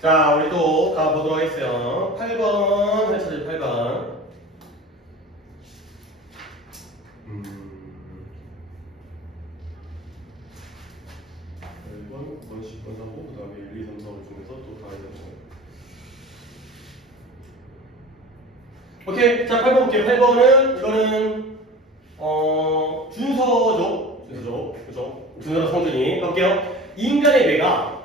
자, 우리 또 가보도록 하겠어요. 8번 할 차례 8번. 8번, 9번, 10번 하고 그 다음에 1, 2, 3, 4, 5 중에서 또 다 있는 거. 오케이, 자 8번 볼게요. 8번은 이거는 준서죠. 그죠? 준서랑 성준이 볼게요. 인간의 뇌가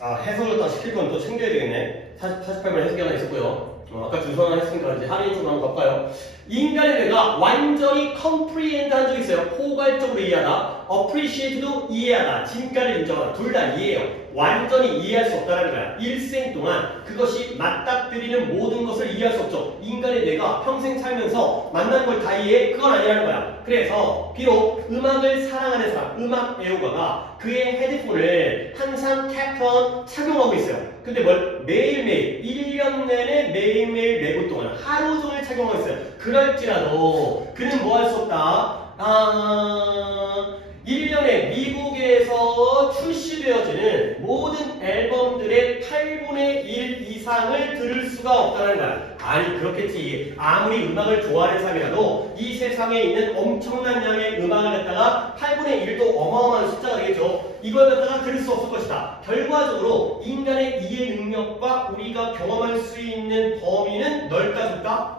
해석을 다 시킬 건 또 챙겨야 되겠네. 48번 해석이 하나 있었고요. 아까 준서랑 했으니까 이제 할인 좀 한번 볼까요? 인간의 뇌가 완전히 comprehend 한 적이 있어요. 포괄적으로 이해하다. appreciate도 이해하다. 진가를 인정하다. 둘 다 이해해요. 완전히 이해할 수 없다는 거야. 일생 동안 그것이 맞닥뜨리는 모든 것을 이해할 수 없죠. 인간의 뇌가 평생 살면서 만난 걸 다 이해해? 그건 아니라는 거야. 그래서 비록 음악을 사랑하는 사람, 음악 애호가가 그의 헤드폰을 항상 탭 착용하고 있어요. 근데 뭘 매일매일 1년 내내 매일매일 매부 동안 하루 종일 착용하고 있어요. 그럴지라도 그는 뭐 할 수 없다. 1년에 미국에서 출시되어지는 모든 앨범들의 8분의 1 이상을 들을 수가 없다는 거야. 아니 그렇겠지. 아무리 음악을 좋아하는 사람이라도 이 세상에 있는 엄청난 양의 음악을 갖다가 8분의 1도 어마어마한 숫자가 되겠죠. 이걸 갖다가 들을 수 없을 것이다. 결과적으로 인간의 이해 능력과 우리가 경험할 수 있는 범위는 넓다 좁다?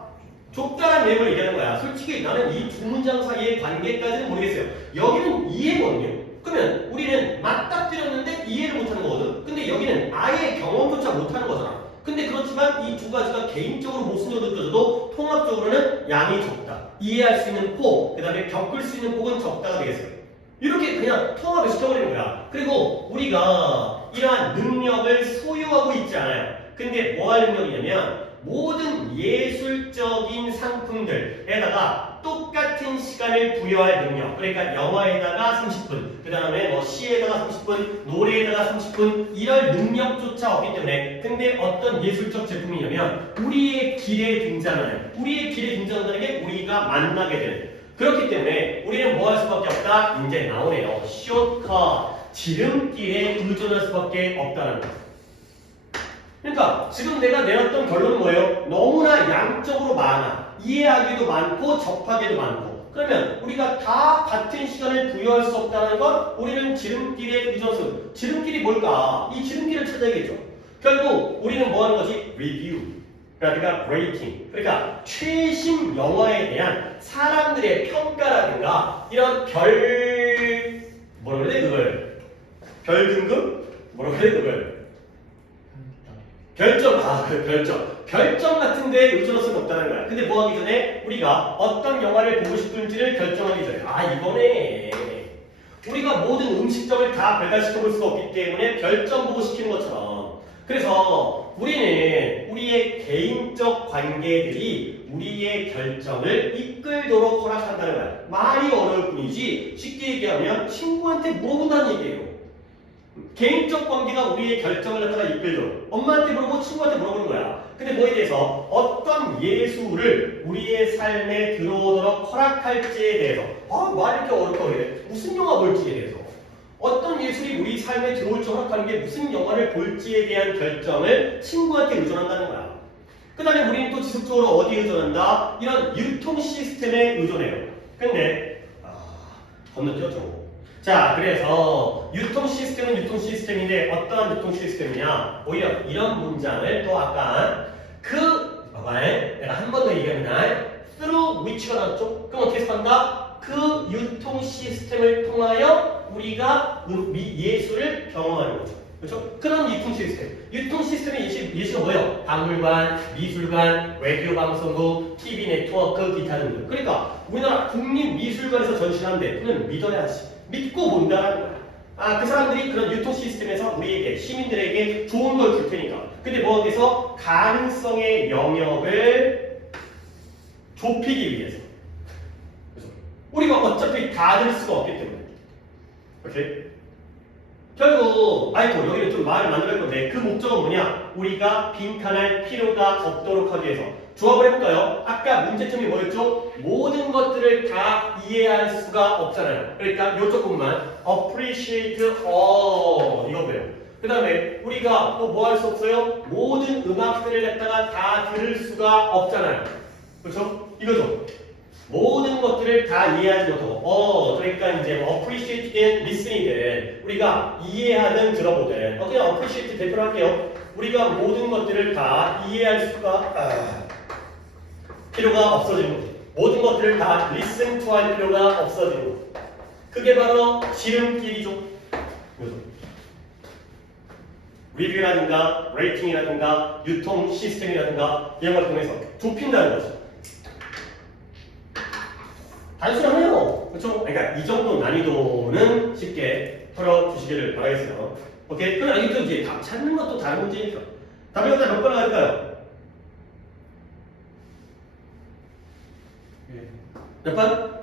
좁다는 내용을 얘기하는 거야. 솔직히 나는 이 두 문장 사이의 관계까지는 모르겠어요. 여기는 이해거든요. 그러면 우리는 맞닥뜨렸는데 이해를 못하는 거거든. 근데 여기는 아예 경험조차 못하는 거잖아. 근데 그렇지만 이 두 가지가 개인적으로 모순적으로 느껴져도 통합적으로는 양이 적다. 이해할 수 있는 폭, 그 다음에 겪을 수 있는 폭은 적다가 되겠어요. 이렇게 그냥 통합을 시켜버리는 거야. 그리고 우리가 이러한 능력을 소유하고 있지 않아요. 근데 뭐 할 능력이냐면 모든 예술적인 상품들에다가 똑같은 시간을 부여할 능력. 그러니까 영화에다가 30분, 그 다음에 뭐 시에다가 30분, 노래에다가 30분 이럴 능력조차 없기 때문에. 근데 어떤 예술적 제품이냐면 우리의 길에 등장하는, 우리의 길에 등장한다는 게 우리가 만나게 되는. 그렇기 때문에 우리는 뭐 할 수밖에 없다? 이제 나오네요. 숏컷, 지름길에 의존할 수밖에 없다는 거. 그러니까 지금 내가 내렸던 결론은 뭐예요? 너무나 양적으로 많아. 이해하기도 많고 접하기도 많고. 그러면 우리가 다 같은 시간을 부여할 수 없다는 건 우리는 지름길에 의존수. 지름길이 뭘까? 이 지름길을 찾아야겠죠. 결국 우리는 뭐 하는 거지? 리뷰. 그러니까 레이팅. 그러니까 최신 영화에 대한 사람들의 평가라든가 이런 뭐라고 그래 그걸? 별 등급? 뭐라고 그래 그걸? 별점 같은 데에 의존할 수는 없다는 거야. 근데 뭐 하기 전에 우리가 어떤 영화를 보고 싶은지를 결정하기 전에 이거네. 우리가 모든 음식점을 다 배달시켜 볼 수가 없기 때문에 별점 보고 시키는 것처럼. 그래서 우리는 우리의 개인적 관계들이 우리의 결정을 이끌도록 허락한다는 거야. 말이 어려울 뿐이지 쉽게 얘기하면 친구한테 물어본다는 얘기예요. 개인적 관계가 우리의 결정을 갖다가 이끌도록 엄마한테 물어보고 친구한테 물어보는 거야. 근데 뭐에 대해서 어떤 예술을 우리의 삶에 들어오도록 허락할지에 대해서 말 이렇게 어렵다고 그래. 무슨 영화 볼지에 대해서 어떤 예술이 우리 삶에 들어올지 허락하는 게 무슨 영화를 볼지에 대한 결정을 친구한테 의존한다는 거야. 그 다음에 우리는 또 지속적으로 어디에 의존한다? 이런 유통 시스템에 의존해요. 근데 건너뛰었죠. 자, 그래서 유통 시스템은 유통 시스템인데 어떠한 유통 시스템이냐? 오히려 이런 문장을 또 아까 내가 한 번 더 얘기합니다. through which가 나왔죠? 그럼 어떻게 해석한다? 그 유통 시스템을 통하여 우리가 예술을 경험하는 거죠. 그렇죠? 그런 유통 시스템. 유통 시스템의 예시가 뭐예요? 박물관, 미술관, 라디오 방송국, TV 네트워크, 기타 등등. 그러니까 우리나라 국립미술관에서 전시하는데 그는 믿어야지. 믿고 본다라는 거야. 그 사람들이 그런 유통 시스템에서 우리에게, 시민들에게 좋은 걸 줄 테니까. 근데 뭐 어디서 가능성의 영역을 좁히기 위해서. 그래서 우리가 어차피 다 될 수가 없기 때문에. 오케이? 결국, 여기는 좀 말을 만들어야 건데, 그 목적은 뭐냐? 우리가 빈칸할 필요가 없도록 하기 위해서. 조합을 해볼까요? 아까 문제점이 뭐였죠? 모든 것들을 다 이해할 수가 없잖아요. 그러니까 요 조금만 appreciate all 이거 배요. 그 다음에 우리가 또 뭐 할 수 없어요? 모든 음악들을 갖다가 다 들을 수가 없잖아요. 그렇죠? 이거죠. 모든 것들을 다 이해하지 못하고 그러니까 이제 appreciate and listening을 우리가 이해하든 들어보든 그냥 appreciate 대표로 할게요. 우리가 모든 것들을 다 이해할 수가 필요가 없어지는 거죠. 모든 것들을 다 listen to 할 필요가 없어지는 거죠. 그게 바로 지름길이죠. 리뷰라든가 레이팅이라든가 유통 시스템이라든가 이런 걸 통해서 좁힌다는 거죠. 단순하네요. 그렇죠? 그러니까 이 정도 난이도는 쉽게 풀어주시기를 바라겠어요. 오케이? 그럼 알겠죠? 이제 답 찾는 것도 다른 문제니까. 답이 일단 몇 번 나갈까요? 몇 번?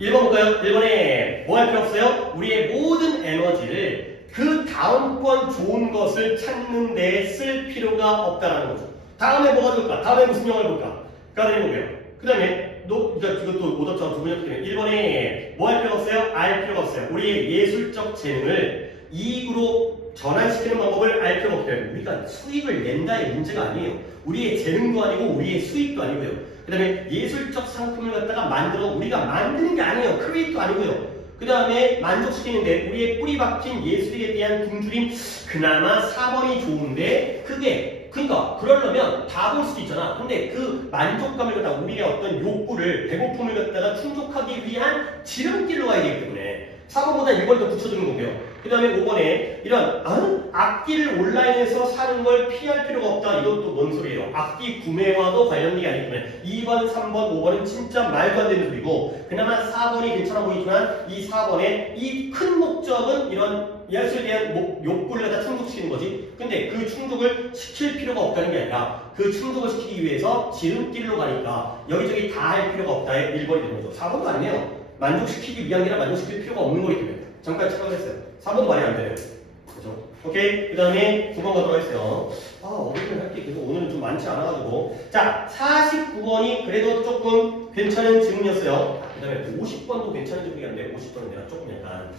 1번 볼까요? 1번에 뭐 할 필요 없어요? 우리의 모든 에너지를 그 다음번 좋은 것을 찾는 데 쓸 필요가 없다는 거죠. 다음에 뭐가 좋을까? 다음에 무슨 영화를 볼까? 그 다음에 보게요. 그 다음에 그러니까 이것도 오답처럼 두 번이었기 때문에 1번에 뭐 할 필요가 없어요? 알 필요가 없어요. 우리의 예술적 재능을 이익으로 전환시키는 방법을 알 필요가 없기 때문에 우리가 수익을 낸다의 문제가 아니에요. 우리의 재능도 아니고 우리의 수익도 아니고요. 그 다음에 예술적 상품을 갖다가 만들어 우리가 만드는 게 아니에요. 크리에이터 아니고요. 그 다음에 만족시키는데 우리의 뿌리 박힌 예술에 대한 굶주림 그나마 4번이 좋은데 그게 그러니까 그러려면 다 볼 수도 있잖아. 근데 그 만족감을 갖다가 우리의 어떤 욕구를 배고픔을 갖다가 충족하기 위한 지름길로 가야 되기 때문에 4번보다 1번이 더 붙여주는 거고요. 그 다음에 5번에 이런 악기를 온라인에서 사는 걸 피할 필요가 없다. 이것도 뭔 소리예요? 악기 구매와도 관련된 게 아니기 때문에 2번, 3번, 5번은 진짜 말도 안 되는 소리고 그나마 4번이 괜찮아 보이지만 이 4번의 이 큰 목적은 이런 예술에 대한 욕구를 갖다 충족시키는 거지. 근데 그 충족을 시킬 필요가 없다는 게 아니라 그 충족을 시키기 위해서 지름길로 가니까 여기저기 다 할 필요가 없다의 1번이 되는 거죠. 4번도 아니네요. 만족시키기 위한 게 아니라 만족시킬 필요가 없는 거기 때문에 잠깐 착각을 했어요. 4번도 말이 안 되네요. 그죠? 오케이. 그 다음에 9번 가도록 하겠어요. 어디를 할게 계속 오늘은 좀 많지 않아가지고. 자, 49번이 그래도 조금 괜찮은 질문이었어요. 그 다음에 50번도 괜찮은 질문이었는데 50번은 내가 조금 약간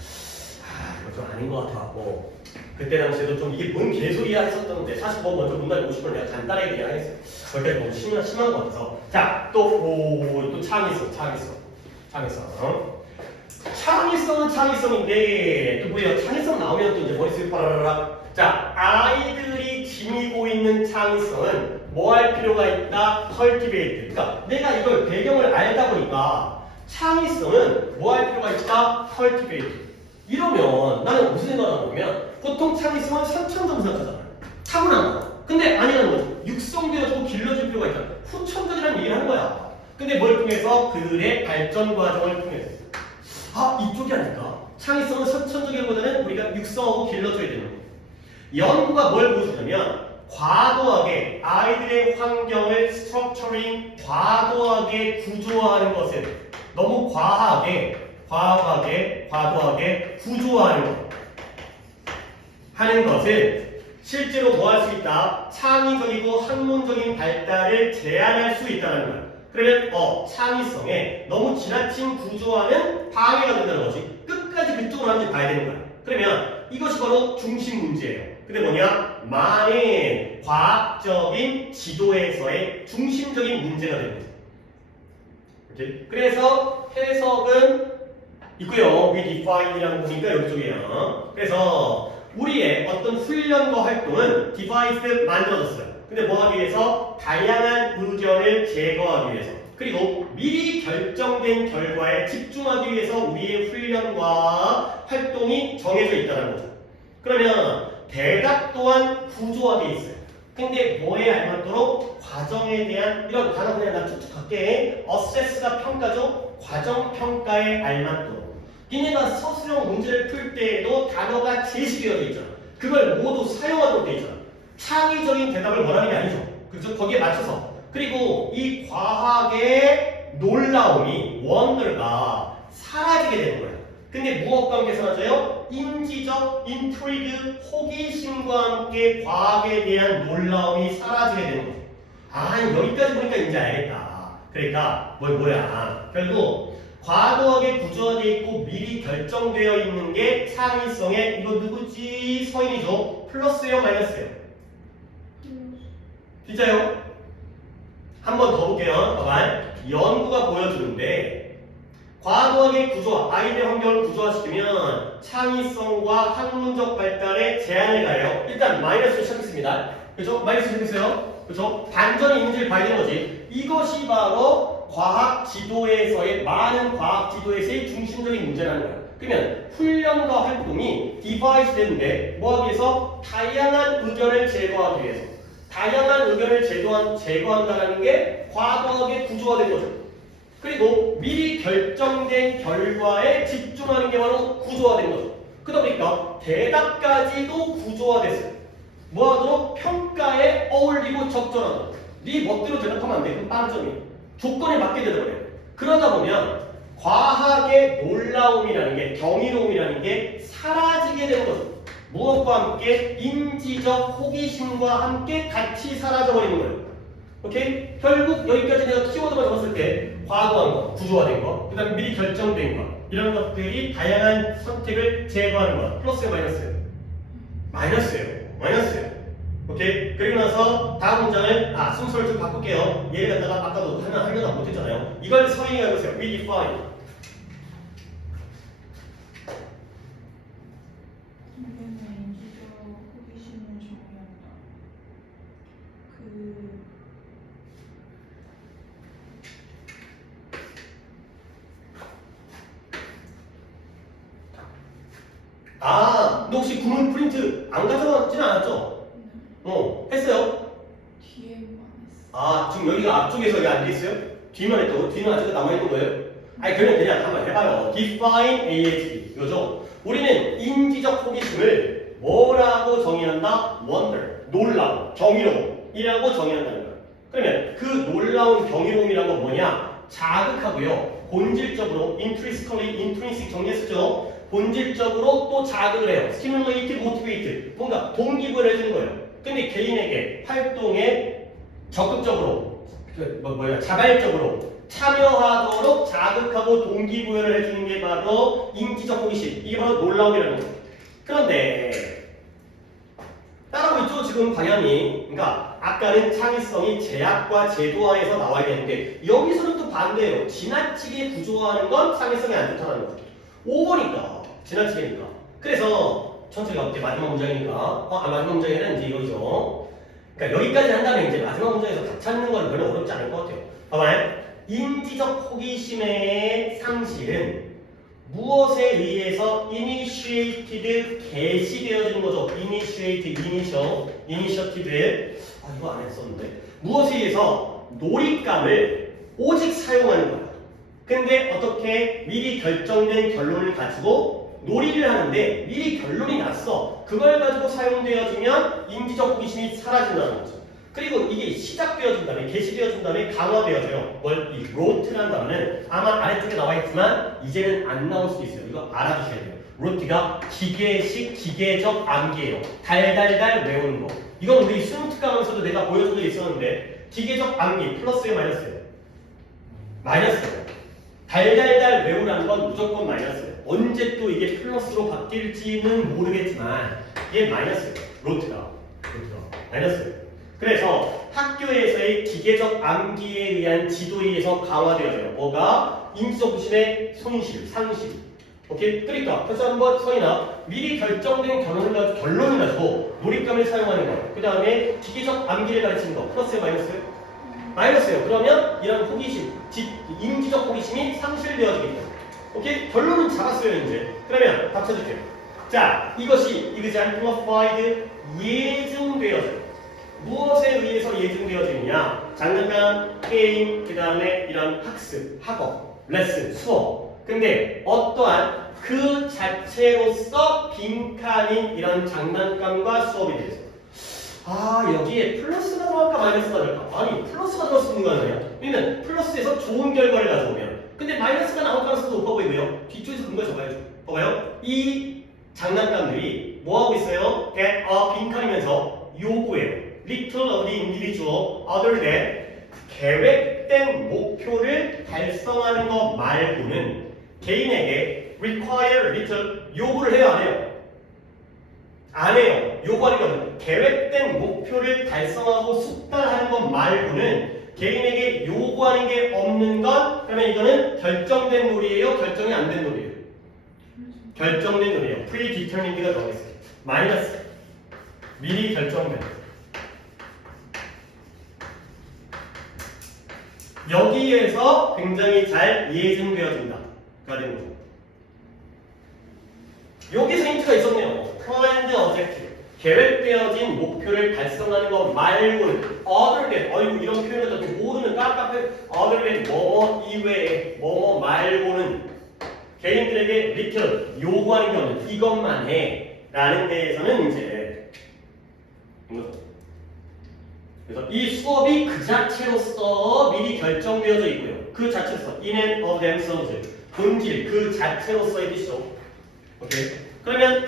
이거 좀 아닌 것 같아갖고 그때 당시에도 좀 이게 뭔 개소리야 했었던데 40번 먼저 문답 50번을 내가 간단하게 그냥 하겠어요. 거기까지 너무 심한 것 같아서. 자, 또 창의성. 창의성은 창의성인데 또 뭐예요? 창의성 나오면 또 이제 머릿속에 빠라라라. 자, 아이들이 지니고 있는 창의성은 뭐 할 필요가 있다? cultivate. 그러니까 내가 이걸 배경을 알다 보니까 창의성은 뭐 할 필요가 있다? cultivate. 이러면 나는 무슨 생각을 하냐면 보통 창의성은 선천적 생각하잖아요. 타고난 거. 근데 아니라는 거죠. 육성되어지고 길러질 필요가 있다. 후천적이라는 얘기를 하는 거야. 근데 뭘 통해서? 그들의 발전 과정을 통해서. 이쪽이 아닐까? 창의성은 선천적이기보다는 우리가 육성하고 길러줘야 되는 거예요. 연구가 뭘 보여주냐면 과도하게 아이들의 환경을 스트럭처링, 과도하게 구조화하는 것은 너무 과도하게 구조화하는 것 하는 것은 실제로 뭐 할 수 있다? 창의적이고 학문적인 발달을 제한할 수 있다는 거야. 그러면 창의성에 너무 지나친 구조화는 방해가 된다는 거지. 끝까지 그쪽으로 한번 봐야 되는 거야. 그러면 이것이 바로 중심 문제예요. 근데 뭐냐? 많은 과학적인 지도에서의 중심적인 문제가 되는 거죠. 오케이? 그래서 해석은 있고요. We define이라는 거니까 여기쪽이에요. 그래서 우리의 어떤 훈련과 활동은 device 만들어졌어요. 근데 뭐 하기 위해서? 다양한 의견을 제거하기 위해서. 그리고 미리 결정된 결과에 집중하기 위해서 우리의 훈련과 활동이 정해져 있다는 거죠. 그러면 대답 또한 구조화되어 있어요. 근데 뭐에 알맞도록? 과정에 대한 이런 단어 그냥 나 툭툭 갈게. assess가 평가죠. 과정 평가에 알맞도록. 니네가 서술형 문제를 풀 때에도 단어가 제시되어 있잖아. 그걸 모두 사용하도록 되어 있잖아. 창의적인 대답을 원하는 게 아니죠. 그렇죠? 거기에 맞춰서. 그리고 이 과학의 놀라움이 원더가 사라지게 되는 거예요. 근데 무엇과 함께 사라져요? 인지적 인트리그, 호기심과 함께 과학에 대한 놀라움이 사라지게 되는 거죠. 여기까지 보니까 이제 알겠다. 그러니까 뭐야? 결국 과도하게 구조화되어 있고 미리 결정되어 있는 게 창의성의 이거 누구지? 서인이죠. 플러스예요, 마이너스예요? 진짜요? 한 번 더 볼게요. 봐봐. 연구가 보여주는데 과도하게 구조화, 아이디어 환경을 구조화시키면 창의성과 학문적 발달에 제한을 가해요. 일단 마이너스로 시작했습니다. 그죠? 마이너스 시작했어요. 그죠? 반전이 있는지를 봐야 되는 거지. 이것이 바로 과학 지도에서의 많은 과학 지도에서의 중심적인 문제라는 거야. 그러면 훈련과 활동이 디바이스 되는데 뭐하기 위해서? 다양한 의견을 제거하기 위해서. 다양한 의견을 제거한다는 게 과도하게 구조화된 거죠. 그리고 미리 결정된 결과에 집중하는 게 바로 구조화된 거죠. 그러다 보니까 대답까지도 구조화됐어요. 뭐하도록? 평가에 어울리고 적절하도록. 네 멋대로 대답하면 안 돼. 그럼 빵점이에요. 조건에 맞게 대답을 해요. 그러다 보면 과학의 놀라움이라는 게, 경이로움이라는 게 사라지게 되는 거죠. 무엇과 함께? 인지적 호기심과 함께 같이 사라져버리는 거예요. 오케이? 결국 여기까지 내가 키워드만 적었을 때 과도한 거, 구조화된 거, 그 다음에 미리 결정된 거, 이런 것들이 다양한 선택을 제거하는 거. 플러스예요, 마이너스예요? 마이너스예요. 마이너스예요. 오케이? 그리고 나서 다음 문장을 순서를 좀 바꿀게요. 얘를 갖다가 아까도 하나도 안 못했잖아요. 이걸 서인이 해보세요. redefine. 너 혹시 구문 프린트 안 가져왔지는 않았죠? 했어요? 지금 여기가 앞쪽에서 여기 앉아있어요? 뒤만 했다고? 뒤는 아직 남아있는 거예요? 그냥 한번 해봐요. define AHP. 이거죠? 우리는 인지적 호기심을 뭐라고 정의한다? wonder. 놀라움, 경이로움이라고 정의한다는 거예요. 그러면 그 놀라운 경이로움이란 건 뭐냐? 자극하고요. 본질적으로 intrinsic 정리했었죠? 본질적으로 또 자극을 해요. stimulate, motivate. 뭔가 동기부여를 해주는 거예요. 근데 개인에게 활동에 적극적으로, 자발적으로 참여하도록 자극하고 동기부여를 해주는 게 바로 인지적 호기심. 이게 바로 놀라움이라는 거예요. 그런데 따라오고 있죠, 지금 방향이. 그러니까 아까는 창의성이 제약과 제도화에서 나와야 되는데 여기서는 또 반대예요. 지나치게 구조화하는 건 창의성이 안 좋다는 거죠. 5번이니까 지나치게니까. 그래서 천천히 가볼게. 마지막 문장이니까. 마지막 문장에는 이제 이거죠. 그러니까 여기까지 한 다음에 이제 마지막 문장에서 다 찾는 건 별로 어렵지 않을 것 같아요. 봐봐요. 인지적 호기심의 상실은 무엇에 의해서 initiated, 개시되어지는 거죠. initiative. 이거 안 했었는데. 무엇에 의해서 놀잇감을 오직 사용하는 거야. 근데 어떻게 미리 결정된 결론을 가지고 놀이를 하는데 미리 결론이 났어. 그걸 가지고 사용되어지면 인지적 호기심이 사라진다는 거죠. 그리고 이게 시작되어진 다음에, 개시되어진 다음에 강화되어져요. 이 로트라는 단어는 아마 아래쪽에 나와 있지만 이제는 안 나올 수도 있어요. 이거 알아두셔야 돼요. 로트가 기계적 암기예요. 달달달 외우는 거. 이건 우리 수능 특강에서도 내가 보여준 적이 있었는데 기계적 암기 플러스예요, 마이너스예요? 마이너스예요. 달달달 외우라는 건 무조건 마이너스예요. 언제 또 이게 플러스로 바뀔지는 모르겠지만 이게 마이너스예요. 로트가 마이너스예요. 그래서 학교에서의 기계적 암기에 의한 지도에 의해서 강화되어져요. 뭐가? 인지적 호기심의 손실, 상실. 오케이? 그러니까 그래서 한번 서인아 미리 결정된 결론을 가지고 놀잇감을 사용하는 거. 그 다음에 기계적 암기를 가르치는 거. 플러스예요, 마이너스예요? 마이너스예요. 그러면 이런 호기심, 인지적 호기심이 상실되어지겠죠. 오케이? 결론은 잡았어요, 이제. 그러면 답 찾을게요. 자, 이것이 exemplified 예증되어져요. 무엇에 의해서 예증되어지느냐? 장난감, 게임, 그 다음에 이런 학습, 학업, 레슨, 수업. 근데 어떠한 그 자체로서 빈칸인 이런 장난감과 수업에 대해서. 여기에 플러스가 들어갈까 마이너스가 들어갈까? 아니, 플러스가 들어갔으면 거 아니야? 왜냐면 플러스에서 좋은 결과를 가져오면. 근데 마이너스가 나올 가능성도 높아 보이고요. 뒤쪽에서 근거 적어야죠. 봐봐요. 이 장난감들이 뭐하고 있어요? 빈칸이면서 요구해요. Little of the individual other than 계획된 목표를 달성하는 것 말고는 개인에게 require little 요구를 해요 안 해요? 안 해요. 요구하는 건 계획된 목표를 달성하고 숙달하는 것 말고는 개인에게 요구하는 게 없는 건 그러면 이거는 결정된 놀이에요? 결정이 안 된 놀이에요? 결정된 놀이에요. predetermined가 들어가있어요. 마이너스 미리 결정된 여기에서 굉장히 잘 예증되어진다 가 되는 거죠. 여기서 힌트가 있었네요. planned objective 계획되어진 목표를 달성하는 것 말고는 other than 어이구 이런 표현을 가지고 모르면 깜깜해 other than 뭐뭐 이외에 뭐뭐 말고는 개인들에게 little 요구하는 게 없는 이것만 해 라는 데에서는 이제 그래서 이 수업이 그 자체로서 미리 결정되어져 있고요. 그 자체로서 in and of themselves 본질 그 자체로서의 뜻이죠. 오케이. 그러면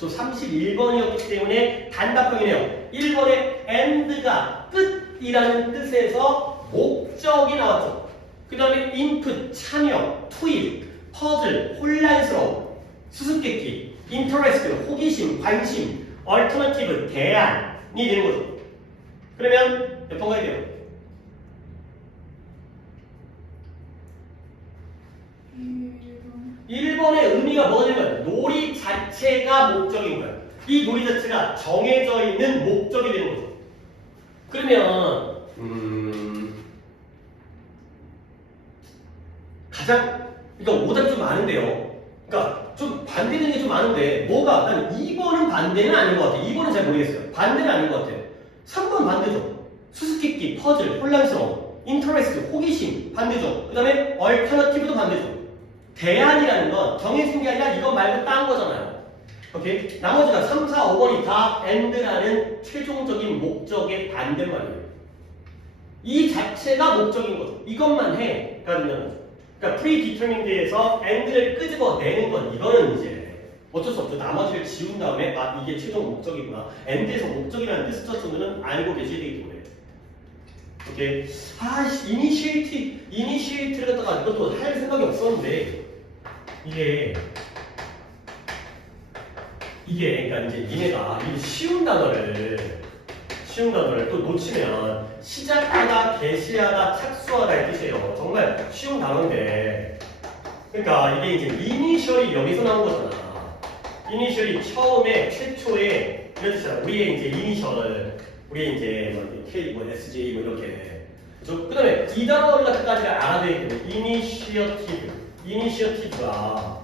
또 31번이었기 때문에 단답형이네요. 1번에 and가 끝이라는 뜻에서 목적이 나왔죠. 그 다음에 input 참여, 투입, 퍼즐, 혼란스러움, 수수께끼, interest, 호기심, 관심, alternative, 대안이 되는 거죠. 그러면 몇 번 가야 돼요? 1번의 의미가 뭐냐면 놀이 자체가 목적인 거야. 이 놀이 자체가 정해져 있는 목적이 되는 거죠. 그러면 가장 그러니까 오답이 좀 많은데요. 그러니까 좀 반대되는 게 좀 많은데 뭐가? 난 2번은 반대는 아닌 것 같아요. 2번은 잘 모르겠어요. 반대는 아닌 것 같아요. 3번 반대죠. 수수께끼, 퍼즐, 혼란스러움, 인터레스트, 호기심 반대죠. 그 다음에 얼터너티브도 반대죠. 대안이라는 건 정해진 게 아니라 이거 말고 딴 거잖아요. 오케이? 나머지가 3, 4, 5번이 다 and라는 최종적인 목적의 반대말이에요. 이 자체가 목적인 거죠. 이것만 해. 그러니까 predetermined에서 and를 끄집어내는 건 이거는 이제 어쩔 수 없죠. 나머지를 지운 다음에 아 이게 최종 목적이구나. and에서 목적이라는 뜻을 정도는 알고 계셔야 되기 때문에. 오케이. 이니시에이트를 갖다가 이것도 할 생각이 없었는데 이게 그러니까 이제 니네가 이 쉬운 단어를 또 놓치면 시작하다, 개시하다, 착수하다의 뜻이에요. 정말 쉬운 단어인데 그러니까 이게 이제 이니셜이 여기서 나온 거잖아. 이니셜이 처음에 최초에 이런 뜻이야. 우리의 이제 이니셜 우리 이제 뭐 K, 뭐 SJ 뭐 이렇게. 그 다음에 이 단어까지가 알아야 되기 때문에 이니셔티브가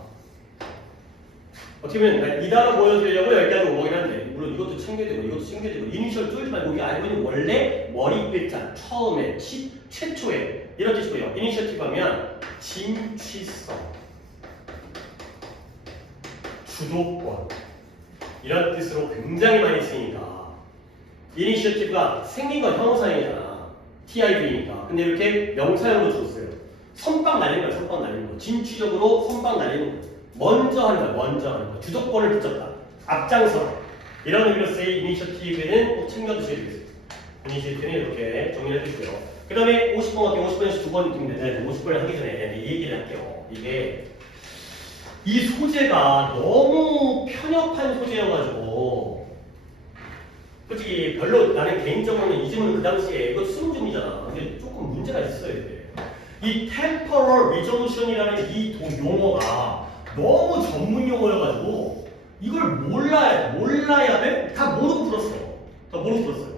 어떻게 보면 이 단어 보여드리려고 여기까지 온 거긴 한데 물론 이것도 챙겨야 되고 이것도 챙겨야 되고 이니셜 뚫지 말고 우리가 알고 있는 원래 머리 글자 처음에 최초에 이런 뜻이고요. 이니셔티브 하면 진취성 주도권 이런 뜻으로 굉장히 많이 쓰이니까 이니셔티브가 생긴 건 형용사형이잖아. TIV니까. 근데 이렇게 명사형으로 줬어요. 선빵 날리는 거야. 선빵 날리는 거. 진취적으로 선빵 날리는 거. 먼저 하는 거야. 먼저 하는 거. 주도권을 붙잡다. 앞장서라. 이런 의미로서의 이니셔티브에는 꼭 챙겨두셔야 되겠어요. 이니셔티브는 이렇게 정리를 해주고요. 그 다음에 50번 할게요. 50번에서 2번 느낌인데 50번을 하기 전에 이 얘기를 할게요. 이게 이 소재가 너무 편협한 소재여가지고 솔직히 별로 나는 개인적으로는 이 질문은 그 당시에 이거 수능 중이잖아. 근데 조금 문제가 있어요. 이 temporal resolution이라는 이 용어가 너무 전문 용어여가지고 이걸 몰라야 돼? 다 모르고 들었어요.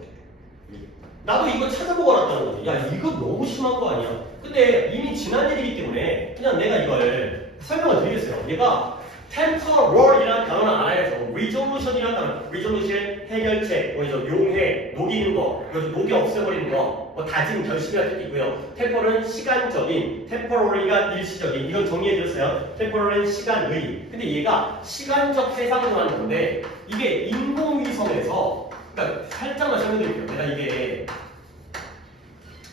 나도 이거 찾아보고 알았다는 거지. 야 이거 너무 심한 거 아니야? 근데 이미 지난 일이기 때문에 그냥 내가 이걸 설명을 드리겠어요. 얘가 temporal이라는 단어는 알아야죠. resolution이라는 단어, resolution 해결책, 뭐죠? 용해, 녹이는 거, 그래서 녹이 없애버리는 거, 뭐 다짐, 결심이라는 뜻이 있고요. temporal은 시간적인, temporally가 일시적인, 이건 정리해드렸어요. temporal은 시간의. 근데 얘가 시간적 해상을 하는 건데 이게 인공위성에서, 그러니까 살짝만 설명드릴게요. 내가 이게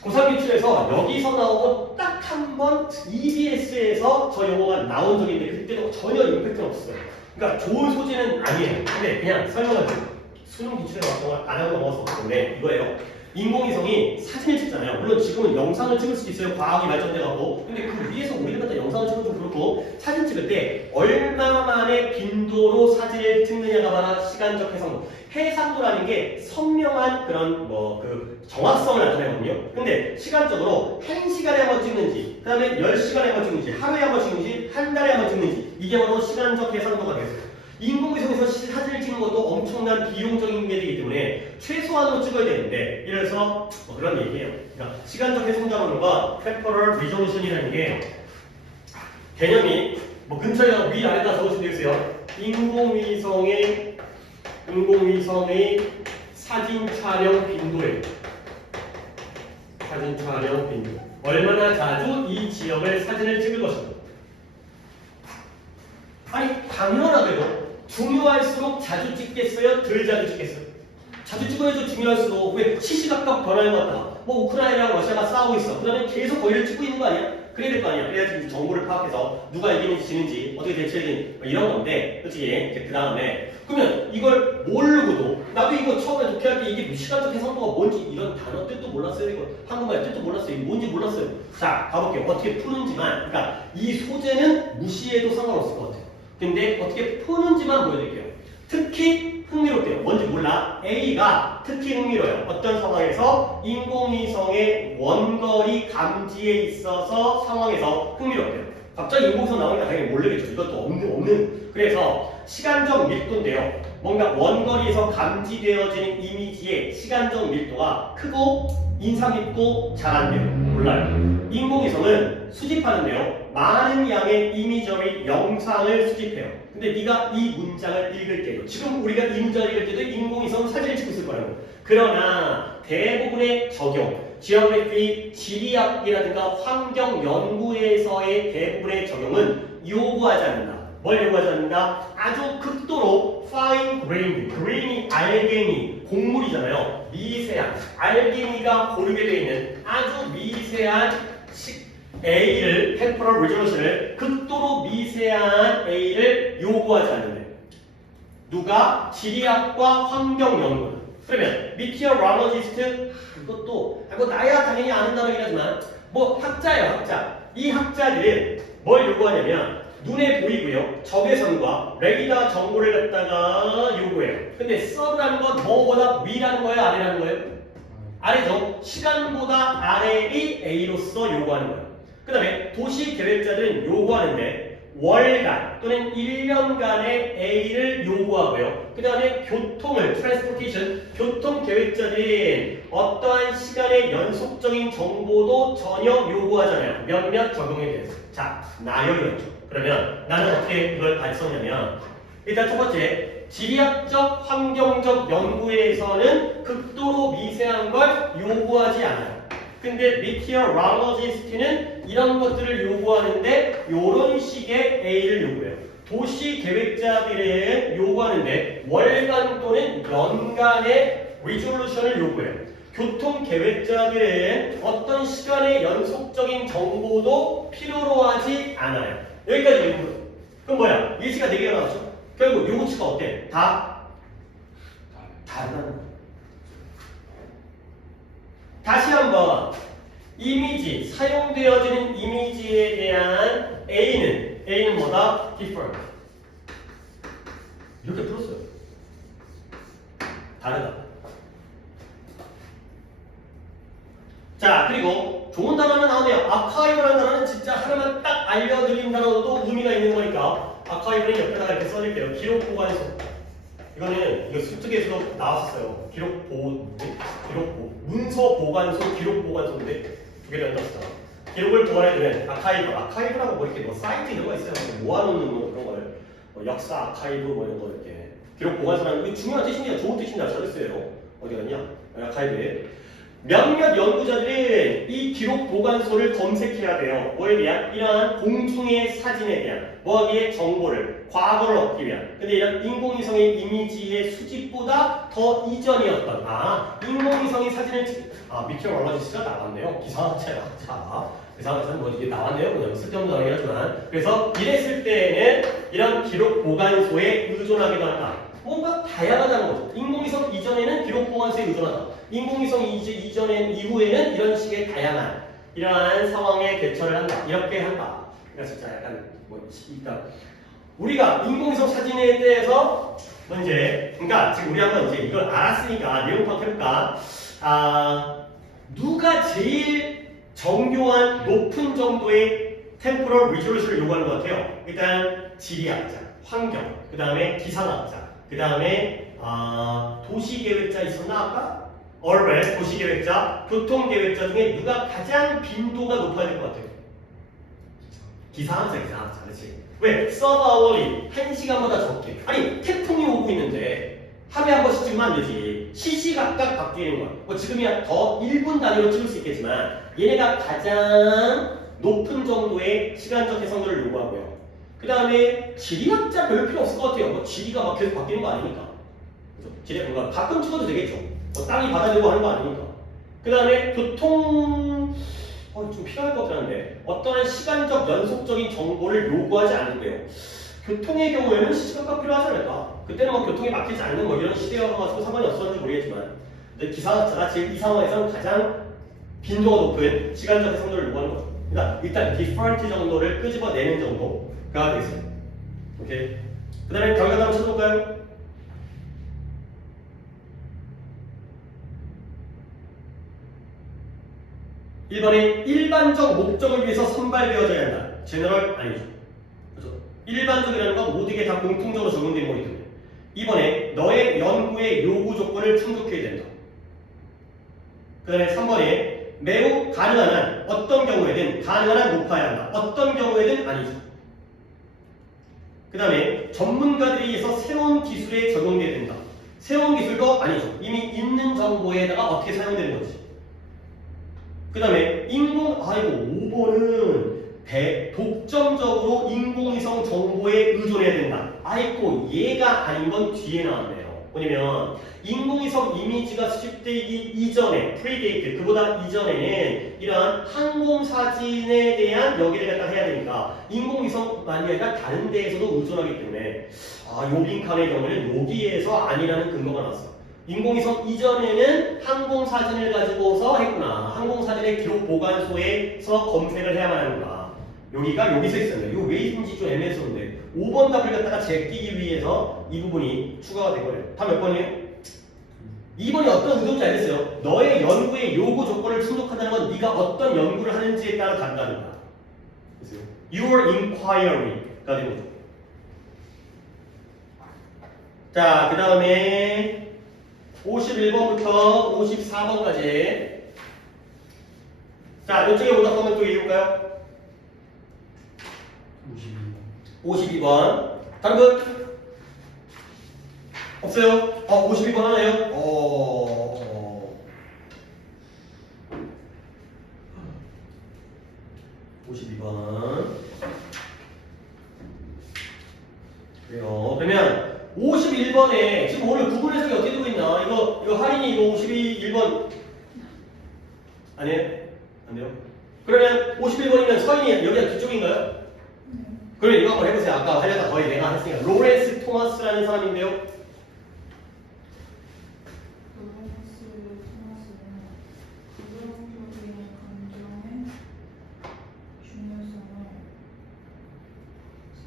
고3 기출에서 여기서 나오고 딱 한 번 EBS에서 저 용어가 나온 적이 있는데 그때도 전혀 임팩트는 없었어요. 그러니까 좋은 소재는 아니에요. 근데 그냥 설명을 드릴게요. 수능 기출에 왔던 걸 안 하고 넘어서 때문에 이거예요. 인공위성이 사진을 찍잖아요. 물론 지금은 영상을 찍을 수도 있어요. 과학이 발전돼가고. 근데 그 위에서 우리가 갖다 영상을 찍으면 좀 그렇고 사진 찍을 때 얼마만의 빈도로 사진을 찍느냐가 바로 시간적 해상도. 해상도라는 게 선명한 그런 그 정확성을 나타내거든요. 근데 시간적으로 1시간에 한 번 찍는지, 그 다음에 10시간에 한 번 찍는지, 하루에 한 번 찍는지, 한 달에 한 번 찍는지 이게 바로 시간적 해상도가 되겠어요. 인공위성에서 사진을 찍는 것도 엄청난 비용적인 게 되기 때문에 최소한으로 찍어야 되는데 예를 들어서 그런 얘기예요. 그러니까 시간적 해상도라는 건 temporal resolution이라는 게 개념이 근처에 위아래다 적으시면 되겠어요. 인공위성의 사진 촬영 빈도예요. 사진 촬영 빈도. 얼마나 자주 이 지역을 사진을 찍을 것인가. 아니 당연하게도 중요할수록 자주 찍겠어요? 덜 자주 찍겠어요? 자주 찍어야죠. 중요할수록. 왜 시시각각 변화해 왔다. 우크라이나랑 러시아가 싸우고 있어. 그러면 계속 거기를 찍고 있는 거 아니야? 그래야 될 거 아니야. 그래야지 정보를 파악해서 누가 이기는지 지는지 어떻게 대처해야 이런 건데 솔직히 그 다음에 그러면 이걸 모르고도 나도 이거 처음에 독해할 때 이게 시간적 해상도가 뭔지 이런 단어 뜻도 몰랐어요. 이거 한국말 뜻도 몰랐어요. 이게 뭔지 몰랐어요. 자 가볼게요. 어떻게 푸는지만 그러니까 이 소재는 무시해도 상관없을 것 같아요. 근데 어떻게 푸는지만 보여드릴게요. 특히 흥미롭대요. 뭔지 몰라. A가 특히 흥미로워요. 어떤 상황에서 인공위성의 원거리 감지에 있어서 상황에서 흥미롭대요. 갑자기 인공위성 나오니까 당연히 모르겠죠. 이것도 없는. 그래서 시간적 밀도인데요. 뭔가 원거리에서 감지되어지는 이미지의 시간적 밀도가 크고 인상 깊고 잘 안 돼요. 몰라요. 인공위성은 수집하는데요. 많은 양의 이미저리 영상을 수집해요. 근데 네가 이 문장을 읽을 때도 지금 우리가 이 문장을 읽을 때도 인공위성 사진을 찍고 있을 거라고. 그러나 대부분의 적용, 지오그래피, 지리학이라든가 환경 연구에서의 대부분의 적용은 요구하지 않는다. 뭘 요구하지 않는다? 아주 극도로 fine grained, grain이 알갱이, 곡물이잖아요. 미세한, 알갱이가 고르게 되어 있는 아주 미세한 A를, temporal resolution을 극도로 미세한 A를 요구하지 않는데 누가? 지리학과 환경 연구. 그러면 meteorologist 그것도 나야 당연히 아는 단어이긴 하지만 학자예요. 학자. 이 학자들은 뭘 요구하냐면 눈에 보이고요. 적외선과 레이더 정보를 갖다가 요구해요. 근데 서브라는 건 뭐보다 위라는 거예요? 아래라는 거예요? 아래죠. 시간보다 아래이 A로서 요구하는 거예요. 그 다음에 도시 계획자들은 요구하는데 월간 또는 1년간의 A를 요구하고요. 그 다음에 교통을, transportation, 교통 계획자들은 어떠한 시간의 연속적인 정보도 전혀 요구하잖아요. 몇몇 적용에 대해서. 자, 나열이었죠. 그러면 나는 어떻게 이걸 발송하냐면 일단 첫 번째, 지리학적, 환경적 연구에서는 극도로 미세한 걸 요구하지 않아요. 근데 meteorologist는 이런 것들을 요구하는데 이런 식의 A를 요구해요. 도시 계획자들은 요구하는데 월간 또는 연간의 resolution을 요구해요. 교통 계획자들은 어떤 시간의 연속적인 정보도 필요로 하지 않아요. 여기까지 읽는 거예요. 그럼 뭐야? 예시가 4개가 나왔죠? 결국 요구치가 어때? 다 다르다는 거예요. 다시 한번 이미지, 사용되어지는 이미지에 대한 A는 뭐다? different. 이렇게 풀었어요. 다르다. 자, 그리고 좋은 단어 하나 나오네요. 아카이브라는 단어는 진짜 하나만 딱 알려드린 단어도 의미가 있는 거니까 아카이브는 옆에다가 이렇게 써줄게요. 기록 보관소. 이거 수특에서도 나왔었어요. 문서 보관소, 기록 보관소인데 두 개를 넣었어요. 기록을 보관해두면 아카이브라고 이렇게 사이트 이런 거 있어요. 모아놓는 그런 거를 역사 아카이브 이런 거 이렇게 기록 보관소라는 게 중요한 뜻인데 좋은 뜻인데 잘했어요. 어디 갔냐? 아카이브에 몇몇 연구자들은 이 기록 보관소를 검색해야 돼요. 뭐에 대한? 이러한 공중의 사진에 대한 뭐하기에 정보를, 과거를 얻기 위한. 근데 이런 인공위성의 이미지의 수집보다 더 이전이었던 인공위성이 사진을 미티어롤로지스가 나왔네요. 기상학자야. 자, 기상학자는 이게 나왔네요. 그냥 쓸데없는 단어긴 하지만. 그래서 이랬을 때에는 이런 기록 보관소에 의존하기도 한다. 뭔가 다양하다는 거죠. 인공위성 이전에는 기록 보관소에 의존하다. 인공위성 이후에는 이런 식의 다양한 이러한 상황에 대처를 한다. 이렇게 한다. 그러니까 진짜 약간 일단 우리가 인공위성 사진에 대해서 그러니까 지금 우리 한번 이제 이걸 알았으니까 내용 파악 해볼까? 누가 제일 정교한 높은 정도의 템포럴 리졸루션을 요구하는 것 같아요? 일단 지리학자, 환경, 그 다음에 기상학자, 그 다음에 도시계획자 있었나 아까? 얼벨 도시계획자, 교통계획자 중에 누가 가장 빈도가 높아야 될 것 같아요? 기상학자, 그렇지. 왜? 서버아워리 1시간보다 적게. 아니 태풍이 오고 있는데 하루에 한 번씩 찍으면 안 되지. 시시각각 바뀌는 거야. 뭐 지금이야 더 1분 단위로 찍을 수 있겠지만 얘네가 가장 높은 정도의 시간적 해상도를 요구하고요. 그 다음에 지리학자 별로 필요 없을 것 같아요. 뭐 지리가 막 계속 바뀌는 거 아니니까. 그죠? 지리가 뭔가 가끔 찍어도 되겠죠. 뭐 땅이 바다되고 하는 거 아니니까. 그 다음에 교통 좀 필요할 것 같긴 한데 어떠한 시간적 연속적인 정보를 요구하지 않는데요. 교통의 경우에는 시시각각 필요하지 않을까? 그때는 뭐 교통이 막히지 않는 뭐 이런 시대여가지고 상관이 없었는지 모르겠지만 근데 기상학자가 지금 이 상황에서는 가장 빈도가 높은 시간적 해상도를 요구하는 거죠. 그러니까 일단 디퍼런트 정도를 끄집어내는 정도가 되겠어요. 오케이. 그 다음에 결과 한번 찾아볼까요? 1번에 일반적 목적을 위해서 선발되어져야 한다. 제너럴 아니죠. 그렇죠? 일반적이라는 건 모두에게 다 공통적으로 적용되는 거기 때문에. 2번에 너의 연구의 요구 조건을 충족해야 된다. 그 다음에 3번에 매우 가능한 한 어떤 경우에든 가능한 한 높아야 한다. 어떤 경우에든 아니죠. 그 다음에 전문가들에 의해서 새로운 기술에 적용돼야 된다. 새로운 기술도 아니죠. 이미 있는 정보에다가 어떻게 사용되는 거지. 그 다음에 5번은 독점적으로 인공위성 정보에 의존해야 된다. 아이고 얘가 아닌 건 뒤에 나왔네요. 뭐냐면 인공위성 이미지가 수집되기 이전에 프리데이트 그보다 이전에는 이러한 항공사진에 대한 여기를 갖다 해야 되니까 인공위성만이 아니라 다른 데에서도 의존하기 때문에 요빈칸의 경우에는 여기에서 아니라는 근거가 나왔어요. 인공위성 이전에는 항공사진을 가지고서 했구나. 항공사진의 기록 보관소에서 검색을 해야만 하는구나. 여기가 여기서 있었네. 이거 왜 있는지 좀 애매했었는데 5번 답을 갖다가 제끼기 위해서 이 부분이 추가가 되거든요. 다 몇 번이에요? 2번이 어떤 의도인지 알겠어요? 너의 연구의 요구 조건을 충족한다는 건 네가 어떤 연구를 하는지에 따라 다르다는 거야. Your inquiry가 되는 거죠. 자, 그 다음에 51번부터 54번까지. 자, 이쪽에 오답 한번 또 읽어볼까요? 52번. 다른 분? 없어요? 52번 하나요? 52번. 그래요. 그러면 51번에 지금 오늘 구글 해석이 어떻게 되고 있나? 이거 할인이 이거 51번 아니에요? 안 돼요? 그러면 51번이면 서인이 여기가 뒤쪽인가요? 그러면 이거 한번 해보세요. 아까 하려다 거의 내가 했으니까 로렌스 토마스라는 사람인데요. 로렌스 토마스는 부정적인 감정의 중요성을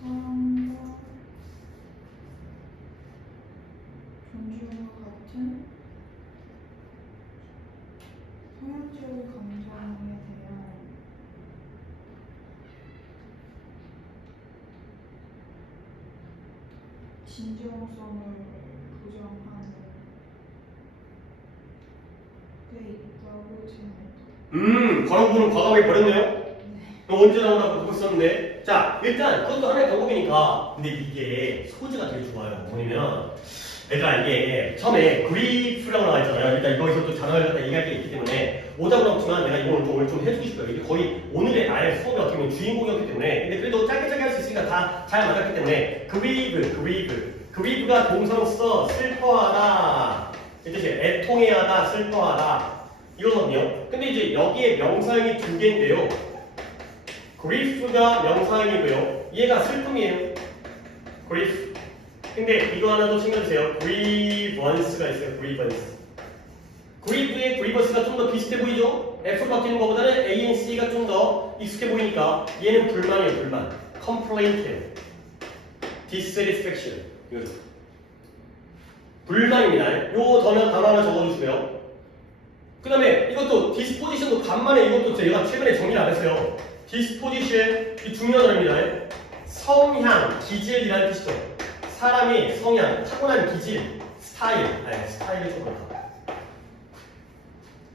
사랑과 존중과 같은 성향적인 감정에 대한 진정성을 보장하는 데 있다고 생각합니다. 바로 부분은 과감하게 버렸네요. 네. 언제 나오나 보고 있었는데. 자, 일단 그것도 하나의 방법이니까. 근데 이게 소재가 되게 좋아요. 뭐냐면 얘들아 이게 처음에 그리프라고 나와 있잖아요. 일단 이거에서 또 단어를 갖다 얘기할 게 있기 때문에 오답은 없지만 내가 이걸 오늘 좀 해주고 싶어요. 이게 거의 오늘의 나의 수업이 어떻게 보면 주인공이었기 때문에 근데 그래도 짧게 할 수 있으니까 다 잘 맞았기 때문에 그리브가 동사로서 슬퍼하다 이 뜻이에요. 애통해하다 슬퍼하다 이거거든요. 근데 이제 여기에 명사형이 두 개인데요. 그리프가 명사형이고요. 얘가 슬픔이에요. 그리프 근데 이거 하나 더 챙겨주세요. grievance가 있어요. grievance. grieve의 grievance가 좀 더 비슷해 보이죠? F로 바뀌는 것보다는 A, N, C가 좀 더 익숙해 보이니까 얘는 불만이에요. 불만. complaint, dissatisfaction. 이거죠. 불만입니다. 요 단어 하나 적어주시고요. 그 다음에 이것도 disposition도 간만에 이것도 제가 최근에 정리를 안 했어요. disposition 이 중요한 단어입니다. 성향, 기질이라는 뜻이죠. 사람의 성향, 타고난 기질, 스타일, 스타일이 좀 그렇다.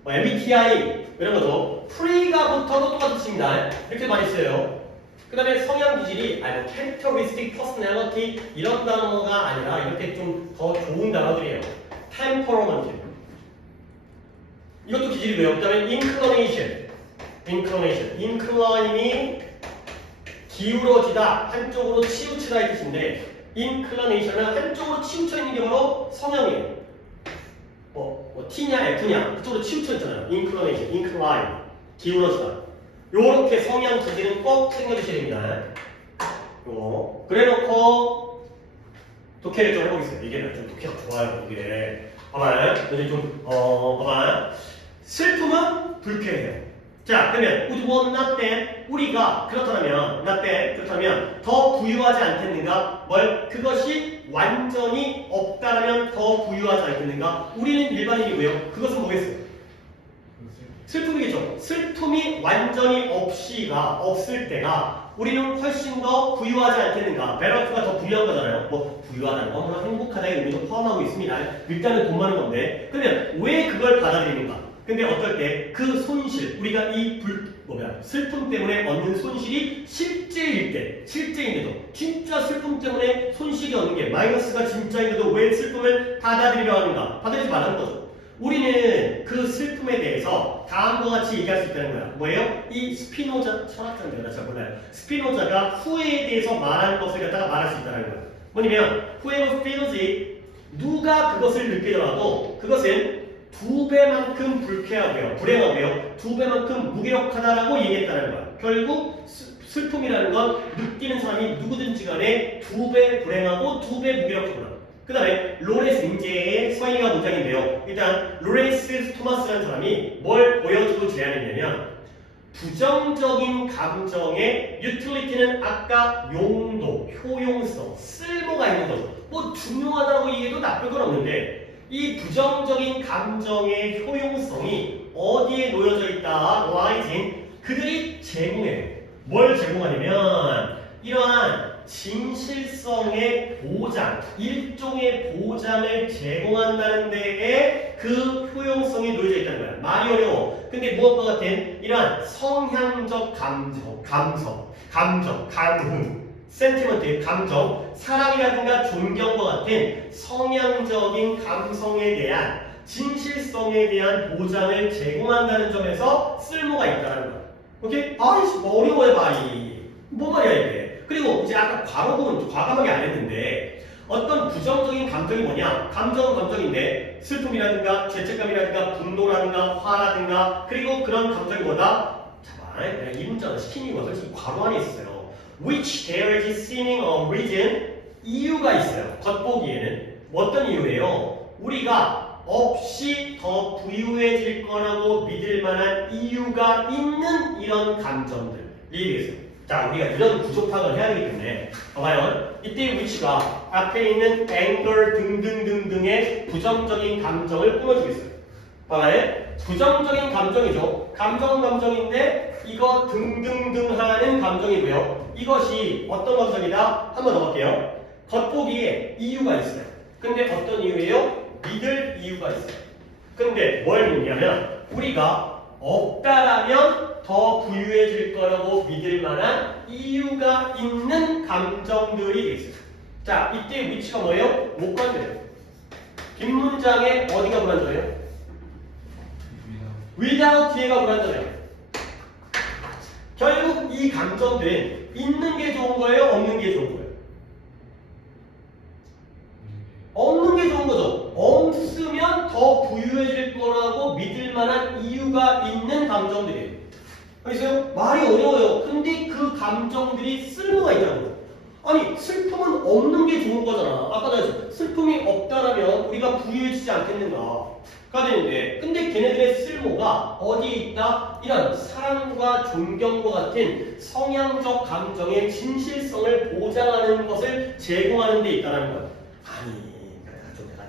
MBTI 이런 거죠. 프리가 붙어도 똑같은 뜻입니다. 이렇게 많이 써요. 그 다음에 성향 기질이 characteristic, personality 이런 단어가 아니라 이렇게 좀 더 좋은 단어들이에요. temperament 이것도 기질이고요. 그 다음에 inclination, incline이 기울어지다, 한쪽으로 치우치다 이 뜻인데 inclination은 한쪽으로 치우쳐 있는 경우로 성향이에요. T냐 F냐 그쪽으로 치우쳐 있잖아요. inclination, incline 기울어지다. 요렇게 성향 기질은 꼭 챙겨주셔야 됩니다. 요거 그래놓고 독해를 좀 해보겠습니다. 이게 좀 독해가 좋아요. 이게 봐봐요. 근데 좀 봐봐요. 슬픔은 불쾌해요. 자 그러면 would want not that 우리가 그렇다면 not that 그렇다면 더 부유하지 않겠는가? 뭘? 그것이 완전히 없다라면 더 부유하지 않겠는가? 우리는 일반인이고요. 그것은 뭐겠어요? 슬픔이겠죠. 슬픔이 완전히 없을 때가 우리는 훨씬 더 부유하지 않겠는가? 베러트가 더 부유한 거잖아요. 뭐 부유하다는 건 물론 행복하다의 의미도 포함하고 있습니다. 일단은 돈 많은 건데 그러면 왜 그걸 받아들이는가? 근데 어떨 때 그 손실, 우리가 이 슬픔 때문에 얻는 손실이 실제인데도 진짜 슬픔 때문에 손실이 얻는 게 마이너스가 진짜인데도 왜 슬픔을 받아들이려 하는가? 받아들이지 말라는 거죠. 우리는 그 슬픔에 대해서 다음과 같이 얘기할 수 있다는 거야. 뭐예요? 이 스피노자, 철학자인데 잘 몰라요. 스피노자가 후회에 대해서 말하는 것을 갖다가 말할 수 있다는 거야. 뭐냐면 whoever feels it, 누가 그것을 느끼더라도 그것은 두 배만큼 불쾌하고요, 불행하고요, 두 배만큼 무기력하다라고 얘기했다는 거야. 결국 슬픔이라는 건 느끼는 사람이 누구든지 간에 두 배 불행하고 두 배 무기력하구나. 그 다음에 로레스 인제의 서인이가 문장인데요. 일단 로레스 토마스라는 사람이 뭘 보여주고 제안했냐면 부정적인 감정의 유틸리티는 아까 용도, 효용성, 쓸모가 있는 거죠. 뭐 중요하다고 얘기해도 나쁠 건 없는데 이 부정적인 감정의 효용성이 어디에 놓여져 있다? lies in 그들이 제공해요. 뭘 제공하냐면 이러한 진실성의 보장, 일종의 보장을 제공한다는 데에 그 효용성이 놓여져 있다는 거야. 말이 어려워. 근데 무엇과 같은 이러한 성향적 감흥, 센티먼트, 감정, 사랑이라든가 존경과 같은 성향적인 감성에 대한 진실성에 대한 보장을 제공한다는 점에서 쓸모가 있다는 거야. 오케이? 아이씨, 뭐 어려워요, 말이. 뭐 말이야, 이게. 그리고 이제 아까 과거는 과감하게 안 했는데 어떤 부정적인 감정이 뭐냐? 감정은 감정인데 슬픔이라든가 죄책감이라든가 분노라든가 화라든가 그리고 그런 감정이 뭐다? 잠깐만, 내가 이 문자는 시킨 이유가 솔직히 괄호 안에 있어요. Which there is seeming a reason 이유가 있어요. 겉보기에는 어떤 이유예요? 우리가 없이 더 부유해질 거라고 믿을 만한 이유가 있는 이런 감정들이 되겠어요. 자, 우리가 이런 구조 파악을 해야 되기 때문에 봐봐요. 이때 which가 앞에 있는 anger 등등등등의 부정적인 감정을 꾸며주겠어요. 봐봐요. 부정적인 감정이죠. 감정인데 이거 등등등 하는 감정이고요. 이것이 어떤 감정이다? 한 번 더 볼게요. 겉보기에 이유가 있어요. 근데 어떤 이유예요? 믿을 이유가 있어요. 근데 뭘 믿냐면 우리가 없다라면 더 부유해질 거라고 믿을 만한 이유가 있는 감정들이 있어요. 자, 이때 위치가 뭐예요? 목관이에요. 뒷문장에 어디가 불안정해요? without 뒤에가 불안정해요. 결국 이 감정들은 있는 게 좋은 거예요? 없는 게 좋은 거예요? 없는 게 좋은 거죠. 없으면 더 부유해질 거라고 믿을 만한 이유가 있는 감정들이에요. 알겠어요? 말이 어려워요. 근데 그 감정들이 쓸모가 있다는 거예요. 아니 슬픔은 없는 게 좋은 거잖아. 아까 내가 슬픔이 없다라면 우리가 부유해지지 않겠는가가 되는데, 근데 걔네들의 쓸모가 어디에 있다? 이런 사랑과 존경과 같은 성향적 감정의 진실성을 보장하는 것을 제공하는 데 있다는 거야. 아니 내가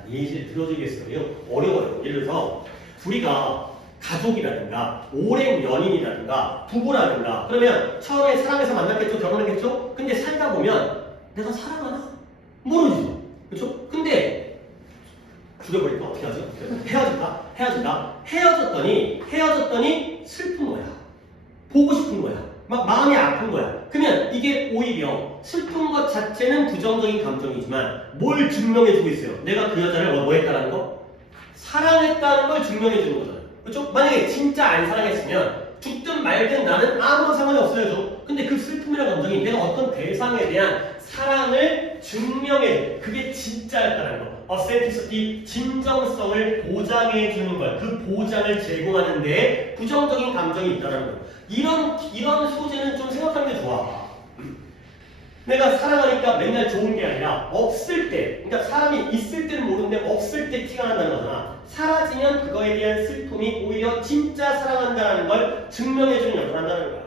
예시를 들어주겠어요. 이거 어려워요. 예를 들어서 우리가 가족이라든가 오랜 연인이라든가 부부라든가 그러면 처음에 사랑해서 만났겠죠, 결혼했겠죠. 근데 살다 보면 내가 사랑하나? 모르지, 그렇죠? 근데 죽여버릴까? 어떻게 하죠? 헤어졌더니 슬픈 거야. 보고 싶은 거야. 막 마음이 아픈 거야. 그러면 이게 오히려 슬픈 것 자체는 부정적인 감정이지만 뭘 증명해주고 있어요? 내가 그 여자를 뭐 했다는 거? 사랑했다는 걸 증명해주는 거잖아요. 그렇죠? 만약에 진짜 안 사랑했으면 죽든 말든 나는 아무런 상관이 없어요. 근데 그 슬픔이라는 감정이 내가 어떤 대상에 대한 사랑을 증명해, 그게 진짜였다는 거. authenticity, 진정성을 보장해주는 거야. 그 보장을 제공하는데 부정적인 감정이 있다는 거. 이런 소재는 좀 생각하는 게 좋아. 내가 사랑하니까 맨날 좋은 게 아니라 없을 때, 그러니까 사람이 있을 때는 모르는데 없을 때 티가 난다는 거잖아. 사라지면 그거에 대한 슬픔이 오히려 진짜 사랑한다는 걸 증명해주는 역할을 한다는 거야.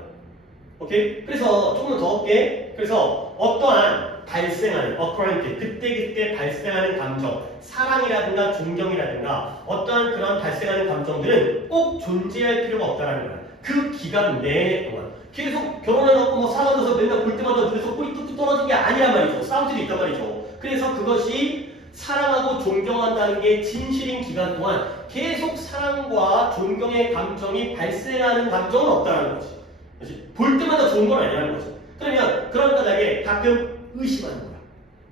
오케이? 그래서 조금 더 할게. 그래서 어떠한 발생하는 occurrent, 그때 발생하는 감정, 사랑이라든가 존경이라든가 어떠한 그런 발생하는 감정들은 꼭 존재할 필요가 없다는 거야. 그 기간 내내 동안 계속 결혼해놓고 뭐 사랑해서 맨날 볼 때마다 그래서 꼬리 뚝뚝 떨어진 게 아니란 말이죠. 싸울 때도 있단 말이죠. 그래서 그것이 사랑하고 존경한다는 게 진실인 기간 동안 계속 사랑과 존경의 감정이 발생하는 감정은 없다는 거지. 그렇지? 볼 때마다 좋은 건 아니라는 거지. 그러면 그런 까닭에 가끔 의심하는 거야.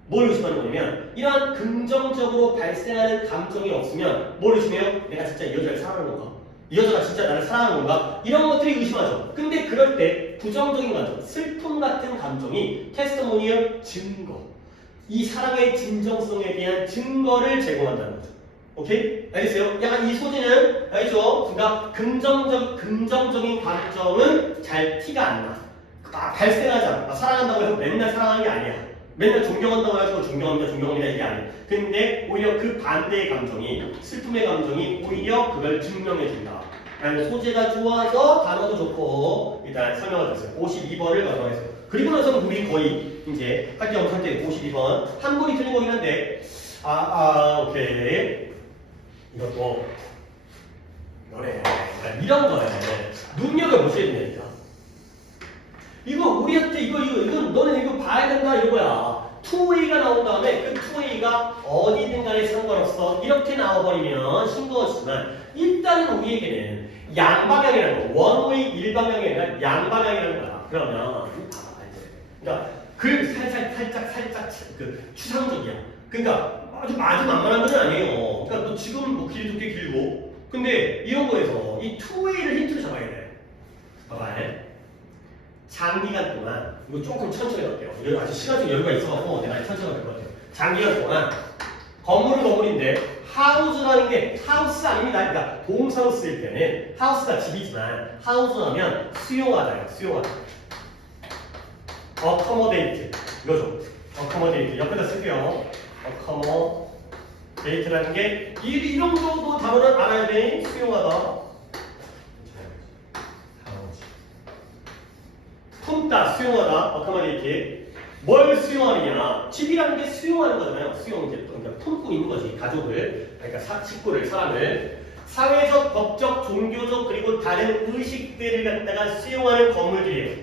뭘 의심하는 거냐면 이러한 긍정적으로 발생하는 감정이 없으면 뭘 의심해요? 내가 진짜 이 여자를 사랑하는 건가? 이 여자가 진짜 나를 사랑하는 건가? 이런 것들이 의심하죠. 근데 그럴 때 부정적인 감정, 슬픔 같은 감정이 테스트모니얼 증거, 이 사랑의 진정성에 대한 증거를 제공한다는 거죠. 오케이? 알겠어요? 약간 이 소재는 알죠? 그러니까 긍정적인 감정은 잘 티가 안 나. 발생하지 않아. 사랑한다고 해서 맨날 사랑하는 게 아니야. 맨날 존경한다고 해서 존경합니다 이게 아니야. 근데 오히려 그 반대의 감정이, 슬픔의 감정이 오히려 그걸 증명해준다. 라는 소재가 좋아서 단어도 좋고 일단 설명을 드렸어요. 52번을 가져가겠어요. 그리고 나서는 우리 거의 이제 할게 영상 때 52번 한 분이 틀린 거긴 한데 오케이. 이것도 너네 이런 거네. 눈여겨보셔야 된다니까. 이거 우리한테 이건 너네 이거 봐야 된다 이거야. 투웨이가 나온 다음에 그 투웨이가 어디든 간에 상관없어. 이렇게 나와버리면 싱거워지지만 일단은 우리에게는 양방향이라는 거. 원웨이 일방향이 아니라 양방향이라는 거야. 그러면 봐봐 이제. 그러니까 그 살짝 그 추상적이야. 그러니까 아주 만만한 건 아니에요. 그러니까 너 지금 뭐 길이도 꽤 길고. 근데 이런 거에서 이 투웨이를 힌트를 잡아야 돼. 봐봐. 장기간 동안 이거 조금 천천히 할게요. 이거 아직 시간적 여유가 있어갖고 내가 천천히 할 것 같아요. 장기간 동안 건물인데 하우스라는 게 하우스 아닙니다. 그러니까 동사로 쓰일 때는 하우스가 집이지만 하우스라면 수용하다요. 수용하다. accommodate 이거죠. accommodate 옆에다 쓸게요. accommodate라는 게 이런 정도 단어를 알아야 돼. 수용하다. 품다, 수용하다, accommodate. 뭘 수용하느냐? 집이라는 게 수용하는 거잖아요. 수용 이제 그러니까 품고 있는 거지. 가족을, 그러니까 식구를, 사람을 사회적, 법적, 종교적 그리고 다른 의식들을 갖다가 수용하는 건물들이에요.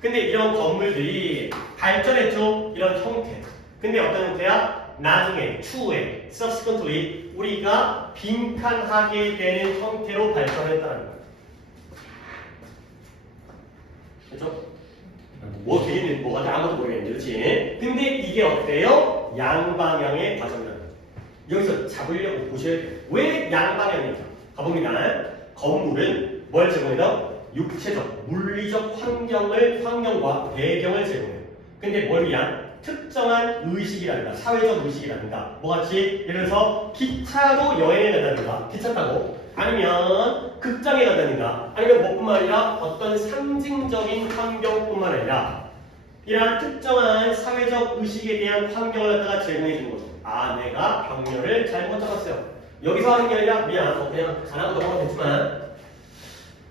근데 이런 건물들이 발전했죠. 이런 형태. 근데 어떤 형태야? 나중에, 추후에, subsequently 우리가 빈칸하게 되는 형태로 발전했다는 거예요. 그렇죠? 뭐 되겠는지 뭐가 아무도 모르겠는데, 그렇지? 근데 이게 어때요? 양방향의 과정이라는 거죠. 여기서 잡으려고 보셔야 돼요. 왜 양방향입니까? 가봅니다. 건물은 뭘 제공해요? 육체적, 물리적 환경과 배경을 제공해요. 근데 뭘 위한? 특정한 의식이라든가 사회적 의식이라든가 뭐같이 예를 들어서 기차로 여행을 간다든가 기차 타고 아니면 극장에 간다든가 아니면 뭐뿐만 아니라 어떤 상징적인 환경뿐만 아니라 이러한 특정한 사회적 의식에 대한 환경을 갖다가 제공해 주는 거죠. 아, 내가 경로를 잘못 잡았어요. 여기서 하는 게 아니라 미안, 그냥 안 하고 넘어가면 됐지만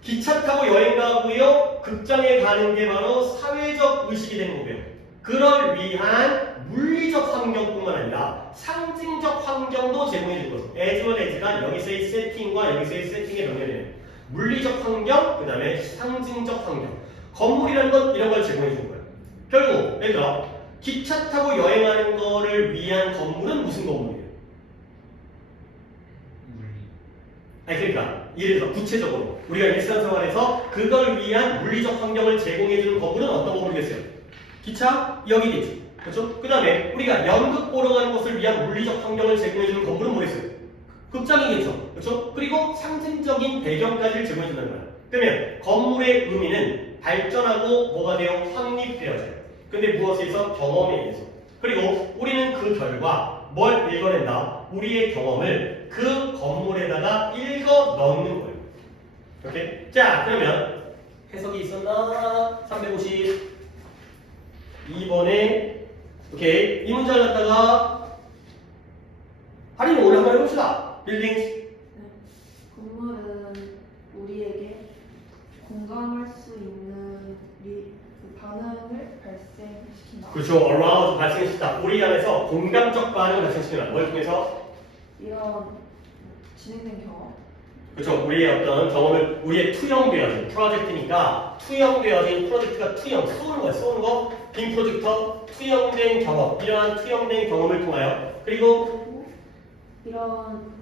기차 타고 여행 가고요, 극장에 가는 게 바로 사회적 의식이 되는 거고요. 그걸 위한 물리적 환경뿐만 아니라 상징적 환경도 제공해 줄 거죠. as well as가 여기서의 세팅과 여기서의 세팅의 병렬이에요. 물리적 환경, 그 다음에 상징적 환경. 건물이라는 건 이런 걸 제공해 준 거예요. 결국 얘들아, 기차 타고 여행하는 거를 위한 건물은 무슨 건물이에요? 아니 그러니까 예를 들어 구체적으로 우리가 일상생활에서 그걸 위한 물리적 환경을 제공해주는 건물은 어떤 건물이겠어요? 기차? 역이겠지. 그렇죠? 그 다음에 우리가 연극 보러 가는 것을 위한 물리적 환경을 제공해주는 건물은 뭐겠어요? 극장이겠죠. 그렇죠? 그리고 상징적인 배경까지를 제공해준다는 거예요. 그러면 건물의 의미는 발전하고 뭐가 돼요? 확립되어져요. 근데 무엇에 의해서? 경험에 의해서. 그리고 우리는 그 결과 뭘 읽어낸다? 우리의 경험을 그 건물에다가 읽어 넣는 거예요. 오케이? 자, 그러면 해석이 있었나? 352번에 오케이. 이 문장을 갖다가 할인 오래 한번 해봅시다. 빌딩. 네. 건물은 우리에게 공감할 수 있는 그 반응을 발생시킨다. 그렇죠. arouse 발생시키다. 우리 안에서 공감적 반응을 발생시키는 뭘 통해서? 이런 진행된 경험. 그렇죠. 우리의 어떤 경험을 우리의 투영되어진 프로젝트니까 투영되어진 프로젝트가 투영 쏘는 거야. 쏘는 거. 빔 프로젝터 투영된 경험. 이러한 투영된 경험을 통하여 그리고 이런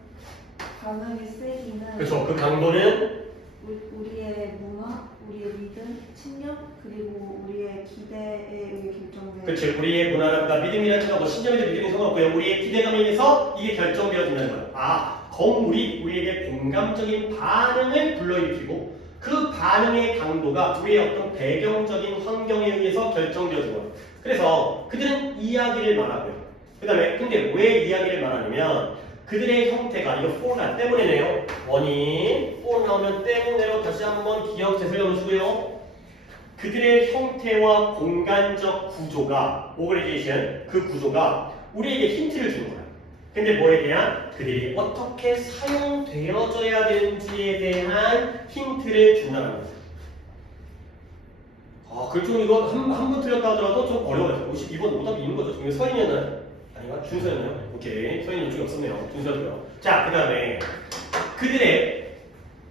반응의 세기는 그렇죠. 그 강도는 우리의 문화, 우리의 믿음, 신념 그리고 우리의 기대에 의해 결정된. 그렇죠. 우리의 문화라든가 믿음이라든가 뭐 신념이든 믿음이 상관없고요. 우리의 기대감에 의해서 이게 결정되어진다는 거예요. 아, 건물이 우리에게 공감적인 반응을 불러일으키고 그 반응의 강도가 우리의 어떤 배경적인 환경에 의해서 결정되어진 거예요. 그래서 그들은 이야기를 말하고요. 그 다음에 근데 왜 이야기를 말하냐면 그들의 형태가 이거 for가 때문이네요. 원인 for 나오면 때문에로 다시 한번 기억 되살려 놓으시고요. 그들의 형태와 공간적 구조가 organization 그 구조가 우리에게 힌트를 주는 거야. 근데 뭐에 대한 그들이 어떻게 사용되어져야 되는지에 대한 힌트를 준다는 거죠. 아, 그좀 이거 한 번 틀렸다 하더라도 좀 어려워요. 혹시 이번 오답이 있는 거죠? 지금 서인이었나요? 아닌가? 준서였나요? 오케이. 서인이 이쪽에 없었네요. 준서였고요. 자, 그 다음에 그들의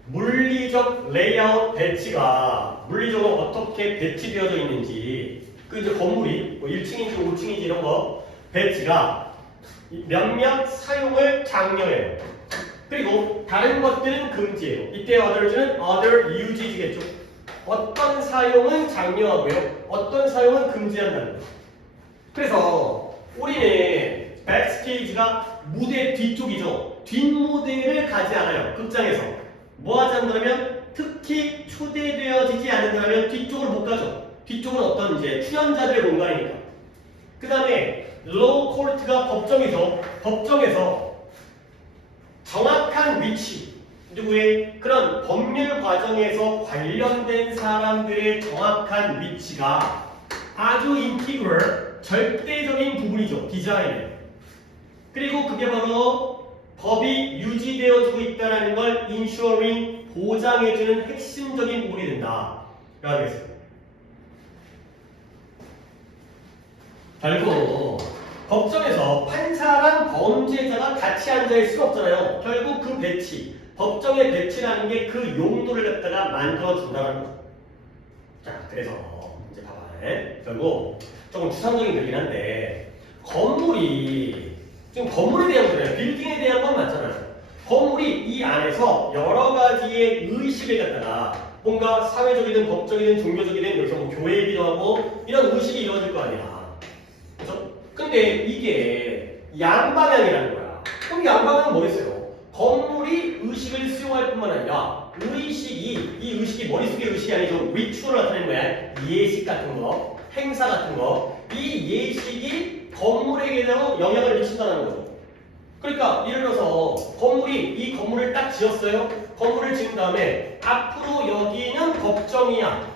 물리적 레이아웃 배치가 물리적으로 어떻게 배치되어져 있는지 그 이제 건물이 뭐 1층인지 5층인지 이런 거 배치가 몇몇 사용을 장려해요. 그리고 다른 것들은 금지해요. 이때 other는 other use겠죠. 어떤 사용은 장려하고요. 어떤 사용은 금지한다는 거예요. 그래서 우리는 백스테이지가 무대 뒤쪽이죠. 뒷무대를 가지 않아요. 극장에서. 뭐 하지 않는다면 특히 초대되어지지 않는다면 뒤쪽을 못 가죠. 뒤쪽은 어떤 이제 출연자들의 공간이니까. 그 다음에 로우 코르트가 법정이죠. 법정에서 정확한 위치, 누구의 그런 법률 과정에서 관련된 사람들의 정확한 위치가 아주 인티그럴, 절대적인 부분이죠. 디자인에. 그리고 그게 바로 법이 유지되어지고 있다는 걸 인슈어링, 보장해주는 핵심적인 부분이 된다. 라고 되겠습니다. 결국 법정에서 판사랑 범죄자가 같이 앉아있을 수 없잖아요. 결국 그 배치, 법정의 배치라는 게 그 용도를 갖다가 만들어준다는 거죠. 자, 그래서 이제 봐봐요. 결국 조금 추상적인 글이긴 한데 건물이 지금 건물에 대한 거잖아요. 빌딩에 대한 건 맞잖아요. 건물이 이 안에서 여러 가지의 의식을 갖다가 뭔가 사회적이든 법적이든 종교적이든 여기서 뭐 교회이기도 하고 이런 의식이 이루어질 거 아니야. 그렇죠? 근데 이게 양방향이라는 거야. 그럼 양방향은 뭐겠어요? 건물이 의식을 수용할 뿐만 아니라 이 의식이 머릿속의 의식이 아니죠. 리추얼을 나타내는 거야. 예식 같은 거, 행사 같은 거. 이 예식이 건물에게도 영향을 미친다는 거죠. 그러니까 예를 들어서 건물이 이 건물을 딱 지었어요. 건물을 지은 다음에 앞으로 여기는 법정이야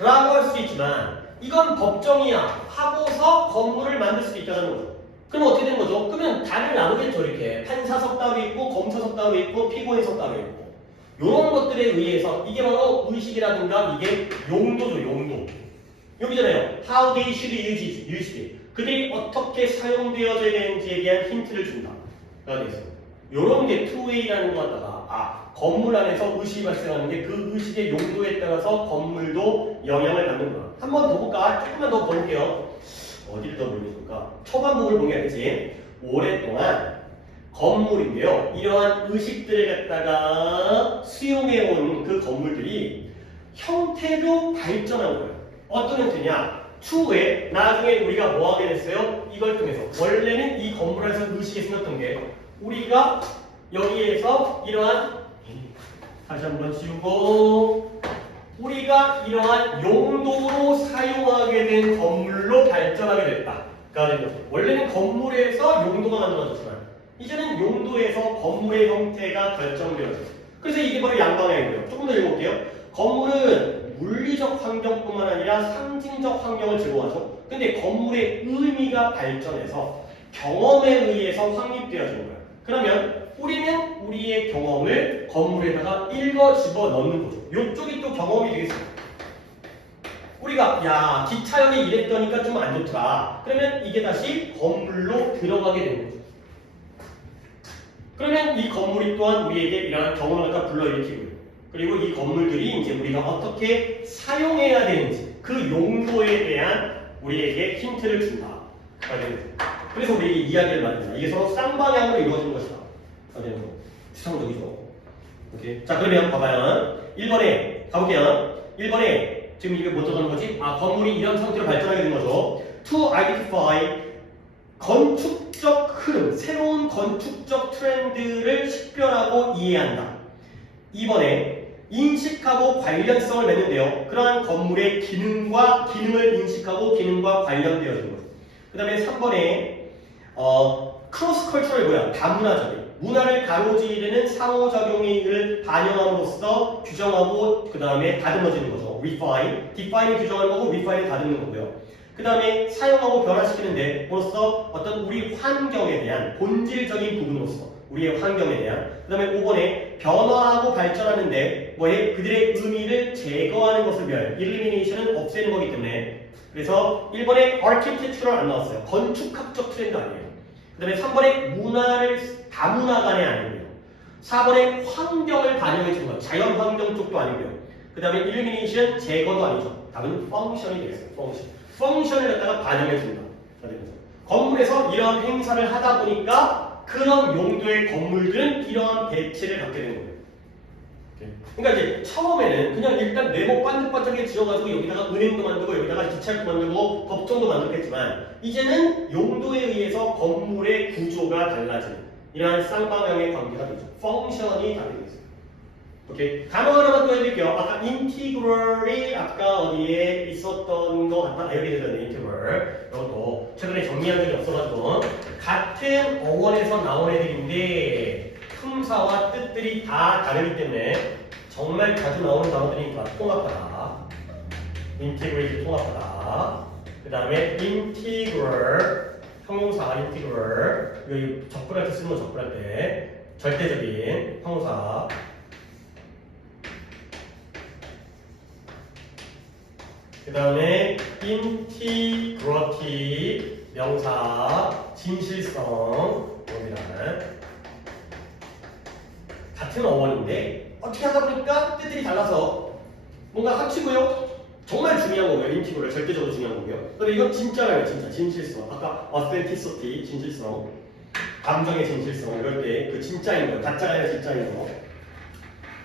라고 할 수 있지만 이건 법정이야 하고서 건물을 만들 수도 있다는 거죠. 그럼 어떻게 되는 거죠? 그러면 단을 나누겠죠. 이렇게 판사석 따로 있고 검사석 따로 있고 피고인석 따로 있고 이런 것들에 의해서 이게 바로 의식이라든가 이게 용도죠. 용도. 여기잖아요. How they should use it. 그들이 어떻게 사용되어져야 되는지에 대한 힌트를 준다. 가 되겠어요. 요런 게 two-way라는 거 갖다가 건물 안에서 의식이 발생하는데 그 의식의 용도에 따라서 건물도 영향을 받는 거야. 한 번 더 볼까? 조금만 더 볼게요. 어디를 더 보여줄까? 초반부를 보게 하겠지. 오랫동안 건물인데요. 이러한 의식들을 갖다가 수용해온 그 건물들이 형태로 발전한 거예요. 어떤 형태냐? 추후에 나중에 우리가 뭐 하게 됐어요? 이걸 통해서 원래는 이 건물 안에서 의식이 생겼던 게 우리가 여기에서 이러한 다시 한번 지우고 우리가 이러한 용도로 사용하게 된 건물로 발전하게 됐다. 그러니까 원래는 건물에서 용도가 만들어졌지만 이제는 용도에서 건물의 형태가 결정되었어요. 그래서 이게 바로 양방향이고요. 조금 더 읽어볼게요. 건물은 물리적 환경뿐만 아니라 상징적 환경을 제공하죠. 근데 건물의 의미가 발전해서 경험에 의해서 확립되어지는 거예요. 그러면 우리는 우리의 경험을 건물에다가 읽어 집어 넣는 거죠. 이쪽이 또 경험이 되겠습니다. 우리가 야 기차역이 이랬더니까 좀 안 좋더라. 그러면 이게 다시 건물로 들어가게 되는 거죠. 그러면 이 건물이 또한 우리에게 이러한 경험을 갖다 불러일으키고요. 그리고 이 건물들이 이제 우리가 어떻게 사용해야 되는지 그 용도에 대한 우리에게 힌트를 준다. 그래서 우리 이야기를 만든다. 이게 서로 쌍방향으로 이루어지는 것이다. 추상적이죠. 오케이. 자 그러면 봐봐요. 1번에 가볼게요. 1번에 지금 이게 뭐 적어놓은 거지? 건물이 이런 상태로 발전하게 된 거죠. To identify 건축적 흐름, 새로운 건축적 트렌드를 식별하고 이해한다. 2번에 인식하고 관련성을 맺는데요. 그러한 건물의 기능을 인식하고 기능과 관련되어진 거죠. 그 다음에 3번에 크로스 컬처럴 뭐야? 다문화적인 문화를 가로지르는 상호작용을 반영함으로써 규정하고 그 다음에 다듬어지는 거죠. refine, define이 규정하는 거고 refine이 다듬는 거고요. 그 다음에 사용하고 변화시키는데 뭐로써 어떤 우리 환경에 대한 본질적인 부분으로서 우리의 환경에 대한 그 다음에 5번에 변화하고 발전하는데 뭐에 그들의 의미를 제거하는 것을 위하여 elimination은 없애는 거기 때문에 그래서 1번에 architectural 안 나왔어요. 건축학적 트렌드 아니에요. 그 다음에 3번에 문화를 다문화간에 아니고요. 4번에 환경을 반영해 주는 것 자연 환경 쪽도 아니고요. 그 다음에 elimination 제거도 아니죠. 답은 function이 되겠어요. 펑션을 갖다가 반영해 준다. 건물에서 이러한 행사를 하다 보니까 그런 용도의 건물들은 이러한 배치를 갖게 되는 거예요. 그러니까 이제 처음에는 그냥 일단 네모 반듯반듯하게 지어가지고 여기다가 은행도 만들고 여기다가 기차역도 만들고 법정도 만들겠지만 이제는 용도에 의해서 건물의 구조가 달라지는 이러한 쌍방향의 관계가 되죠. 펑션이 다 되겠어요. 오케이. 단어 하나만 또 해드릴게요. 아까 integral이 아까 어디에 있었던 거 같나? 여기 되잖아요. integral. 이것도 최근에 정리한 적이 없어가지고 같은 어원에서 나온 애들인데 품사와 뜻들이 다 다르기 때문에 정말 자주 나오는 단어들이니까 통합하다. integrate 통합하다. 그 다음에 integral 형용사 integral 여기 적분할 때 쓰는 거 적분할 때 절대적인 형용사. 그 다음에 integrity 명사 진실성 봅니다. 같은 어원인데 어떻게 하다 보니까 뜻들이 달라서 뭔가 합치고요. 정말 중요한 거고요. 인티그럴 절대적으로 중요한 거고요. 근데 이건 진짜예요. 진짜 진실성. 아까 authenticity 진실성, 감정의 진실성 이럴 때 그 진짜인 거예요. 가짜가 아니라 진짜인 거.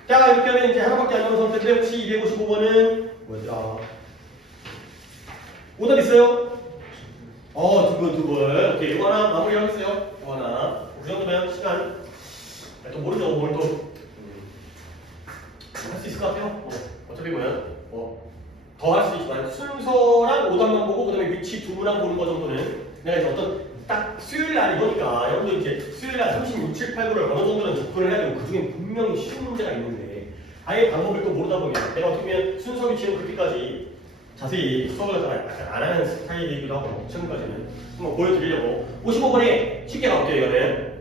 자 이렇게 하면 이제 하나밖에 안 남은 선택인데 혹시 255번은 뭐죠? 오답 있어요? 두 분. 오케이, 이거 하나 마무리 하겠어요. 이거 하나. 그 정도면 시간. 또 모르죠. 오늘 또 할 수 있을 것 같아요. 어차피 보면 더 할 수 있지만 순서랑 오답만 보고 그다음에 위치 두 문항 보는 거 정도는 내가 이제 어떤 딱 수요일 날 이거니까 여러분들 이제 수요일 날 36, 7, 8, 9를 어느 정도는 접근을 해야 되고 그 중에 분명히 쉬운 문제가 있는데 아예 방법을 또 모르다 보면 내가 어떻게 보면 순서 위치는 그렇게까지 자세히 수업을 약간 안 하는 스타일이기도 하고 지금까지는 한번 보여드리려고 55번에 쉽게 가볼게요. 이거는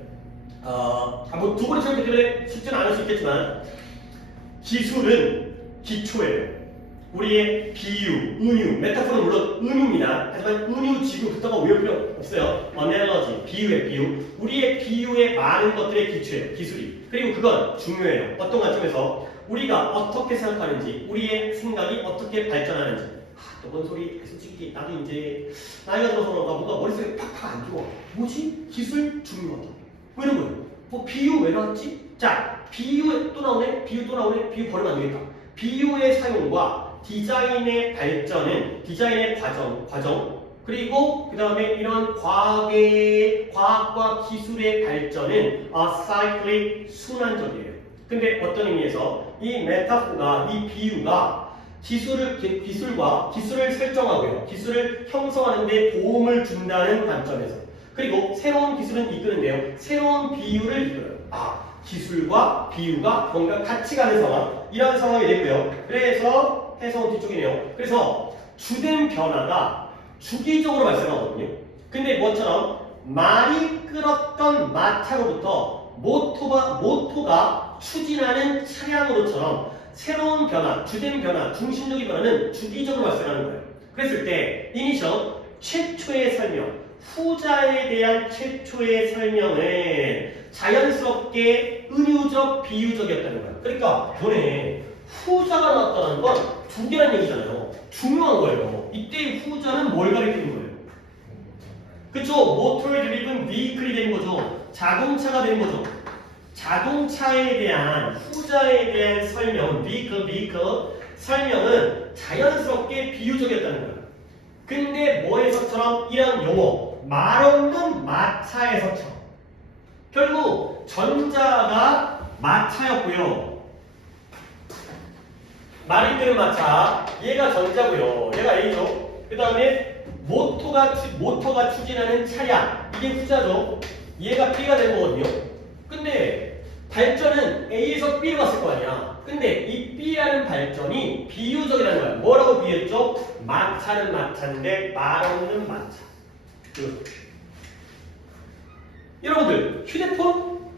뭐 두 번에 처음이기 때문에 쉽지는 않을 수 있겠지만 기술은 기초예요. 우리의 비유, 은유, 메타포는 물론 은유입니다. 하지만 은유, 지구, 그딴 거 외울 필요 없어요. analogy, 비유의 비유. 우리의 비유의 많은 것들의 기초예요. 기술이. 그리고 그건 중요해요. 어떤 관점에서 우리가 어떻게 생각하는지, 우리의 생각이 어떻게 발전하는지. 또뭔 소리? 솔직히 나도 이제 나이가 들어서 그런가 뭔가 머릿속에 팍팍 안 좋아. 뭐지? 기술 중요하다. 왜 이런 거예요? 뭐 비유 왜 나왔지? 자, 비유 또 나오네? 비유 또 나오네? 비유 버리면 안 되겠다. 비유의 사용과 디자인의 발전은 디자인의 과정 그리고 그 다음에 이런 과학과 기술의 발전은 cyclic 순환적이에요. 근데 어떤 의미에서 이 메타포가 이 비유가 기술을 설정하고요. 기술을 형성하는 데 도움을 준다는 관점에서 그리고 새로운 기술은 이끄는데요. 새로운 비유를 이끌어요. 기술과 비유가 뭔가 같이 가는 상황 이런 상황이 되고요. 그래서 해석은 뒤쪽이네요. 그래서 주된 변화가 주기적으로 발생하거든요. 근데 뭐처럼 말이 끌었던 마차로부터 모토가 추진하는 차량으로처럼 새로운 변화, 주된 변화, 중심적인 변화는 주기적으로 발생하는 거예요. 그랬을 때 이니셜 최초의 설명, 후자에 대한 최초의 설명은 자연스럽게 은유적, 비유적이었다는 거예요. 그러니까 전에 후자가 나왔다는 건 두 개란 얘기잖아요. 중요한 거예요. 이때 후자는 뭘 가리키는 거예요? 그쵸? 모터에 드리븐 비클이 되는 거죠. 자동차가 되는 거죠. 자동차에 대한 후자에 대한 설명, vehicle 설명은 자연스럽게 비유적이었다는 거예요. 근데 뭐에서처럼 이런 용어, 말 없는 마차에서처럼 결국 전자가 마차였고요. 말이 끄는 마차, 얘가 전자고요. 얘가 A죠. 그 다음에 모터가 추진하는 차량, 이게 후자죠. 얘가 B가 된 거거든요. 근데 발전은 A에서 B로 갔을 거 아니야. 근데 이 B라는 발전이 비유적이라는 거야. 뭐라고 비유했죠? 마차는 마차인데 말 없는 마차. 여러분들 휴대폰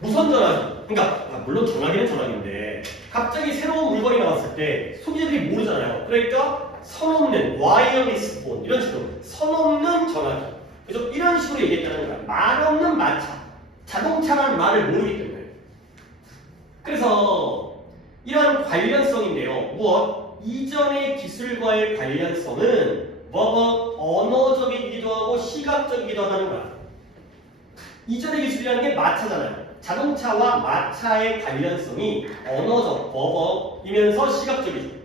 무선 전화기, 그러니까 물론 전화기는 전화기인데 갑자기 새로운 물건이 나왔을 때 소비자들이 모르잖아요. 그러니까 선 없는 와이어리스 폰 이런 식으로 선 없는 전화기. 그래서 이런 식으로 얘기했다는 거야. 말 없는 마차. 자동차라는 말을 모르기 때문에. 그래서 이러한 관련성인데요. 무엇? 이전의 기술과의 관련성은 언어적이기도 하고 시각적이기도 하다는 거야. 이전의 기술이라는 게 마차잖아요. 자동차와 마차의 관련성이 언어적, 버버이면서 시각적이죠.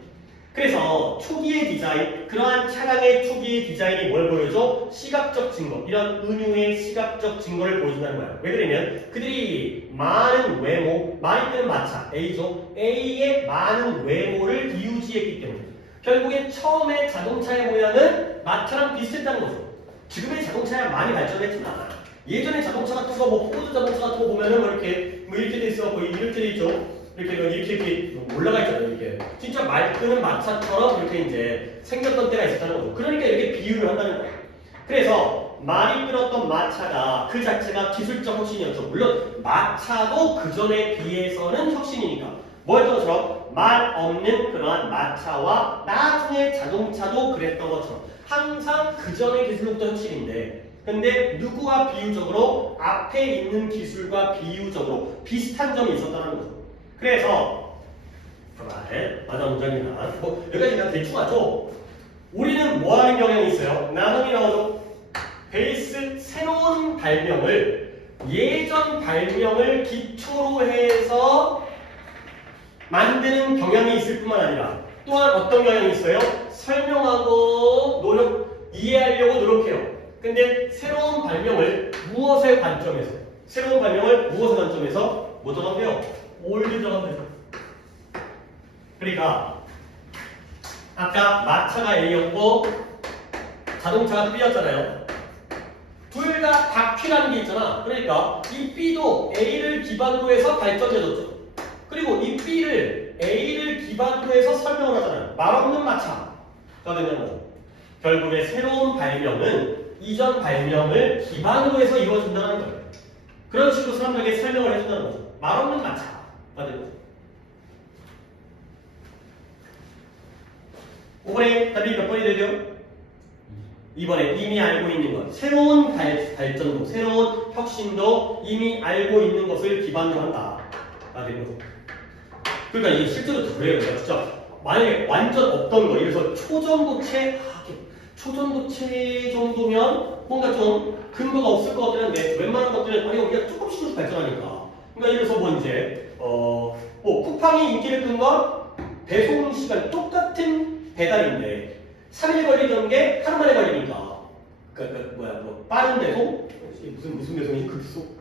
그래서 초기의 디자인, 그러한 차량의 초기의 디자인이 뭘 보여줘? 시각적 증거, 이런 은유의 시각적 증거를 보여준다는 거예요. 왜 그러냐면 그들이 많은 외모, 많이 뜨는 마차, A죠. A의 많은 외모를 이유지했기 때문에 결국에 처음에 자동차의 모양은 마차랑 비슷했다는 거죠. 지금의 자동차야 많이 발전했지만 예전에 자동차 같은 거, 포드 자동차 같은 거 보면은 이렇게 돼 있어. 거의 이렇게 돼 있죠. 이렇게 올라가 있잖아요. 이게 진짜 말 끄는 마차처럼 이렇게 이제 생겼던 때가 있었다는 거죠. 그러니까 이렇게 비유를 한다는 거예요. 그래서 말이 끌었던 마차가 그 자체가 기술적 혁신이었죠. 물론 마차도 그 전에 비해서는 혁신이니까. 뭐였던 것처럼 말 없는 그러한 마차와 나중에 자동차도 그랬던 것처럼 항상 그 전의 기술부터 혁신인데. 근데 누구와 비유적으로 앞에 있는 기술과 비유적으로 비슷한 점이 있었다는 거죠. 그래서 맞아 문장이나 여기까지 그냥 대충 하죠. 우리는 뭐 하는 경향이 있어요? 나눔이 나오죠. 베이스 새로운 발명을 예전 발명을 기초로 해서 만드는 경향이 있을 뿐만 아니라 또한 어떤 경향이 있어요? 설명하고 이해하려고 노력해요. 근데 새로운 발명을 무엇의 관점에서? 새로운 발명을 무엇의 관점에서? 뭐 들어가면 돼요? 올드 들어가면 돼요. 그러니까 아까 마차가 A였고 자동차가 B였잖아요. 둘 다 바퀴라는 게 있잖아. 그러니까 이 B도 A를 기반으로 해서 발전해졌죠. 그리고 이 B를 A를 기반으로 해서 설명을 하잖아요. 말 없는 마차. 되는 거죠. 결국에 새로운 발명은 이전 발명을 기반으로 해서 이루어진다는 거예요. 그런 식으로 사람들에게 설명을 해준다는 거죠. 말 없는 마차가 되는 거죠. 5번에 답이 몇 번이 되죠? 2번에 이미 알고 있는 것, 새로운 발전도, 새로운 혁신도 이미 알고 있는 것을 기반으로 한다. 되는 거죠. 그러니까 이게 실제로 더 그래요. 진짜 만약에 완전 없던 거, 예를 들어서 초전도체 정도면 뭔가 좀 근거가 없을 것 같긴 한데 웬만한 것들은 아니 우리가 조금씩 발전하니까. 그러니까 예를 들어서 뭐 이제 쿠팡이 인기를 끈 건 배송 시간 똑같은 배달인데 3일 걸리던 게 하루 만에 걸리니까 빠른 배송? 무슨 배송이지? 급속?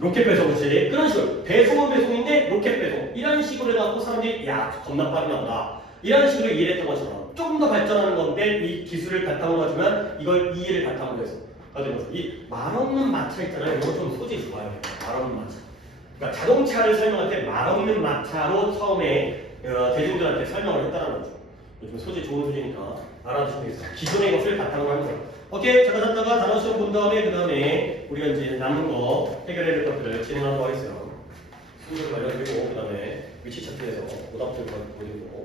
로켓 배송, 그렇지? 그런 식으로 배송은 배송인데 로켓 배송 이런 식으로 해갖고 사람들이 야 겁나 빠르나 보다 이런 식으로 이해를 했던 것처럼 조금 더 발전하는 건데 이 기술을 바탕으로 하지만 이걸 이해를 바탕으로 해서 이 말 없는 마차 있잖아요. 이거 좀 소질이 좋아요. 말 없는 마차. 그러니까 자동차를 설명할 때 말 없는 마차로 처음에 대중들한테 설명을 했다는 거죠. 요즘 소질 좋은 소리니까 알아주시면 되겠습니다. 기존의 것을 바탕으로 하는 거예요. 오케이, 잠깐 잤다가 단어 시험 본 다음에 그 다음에 우리가 이제 남은 거 해결해야 될 것들을 진행하도록 하겠어요. 순서를 알려드리고 그 다음에 위치 차트에서 오답들 보여드리고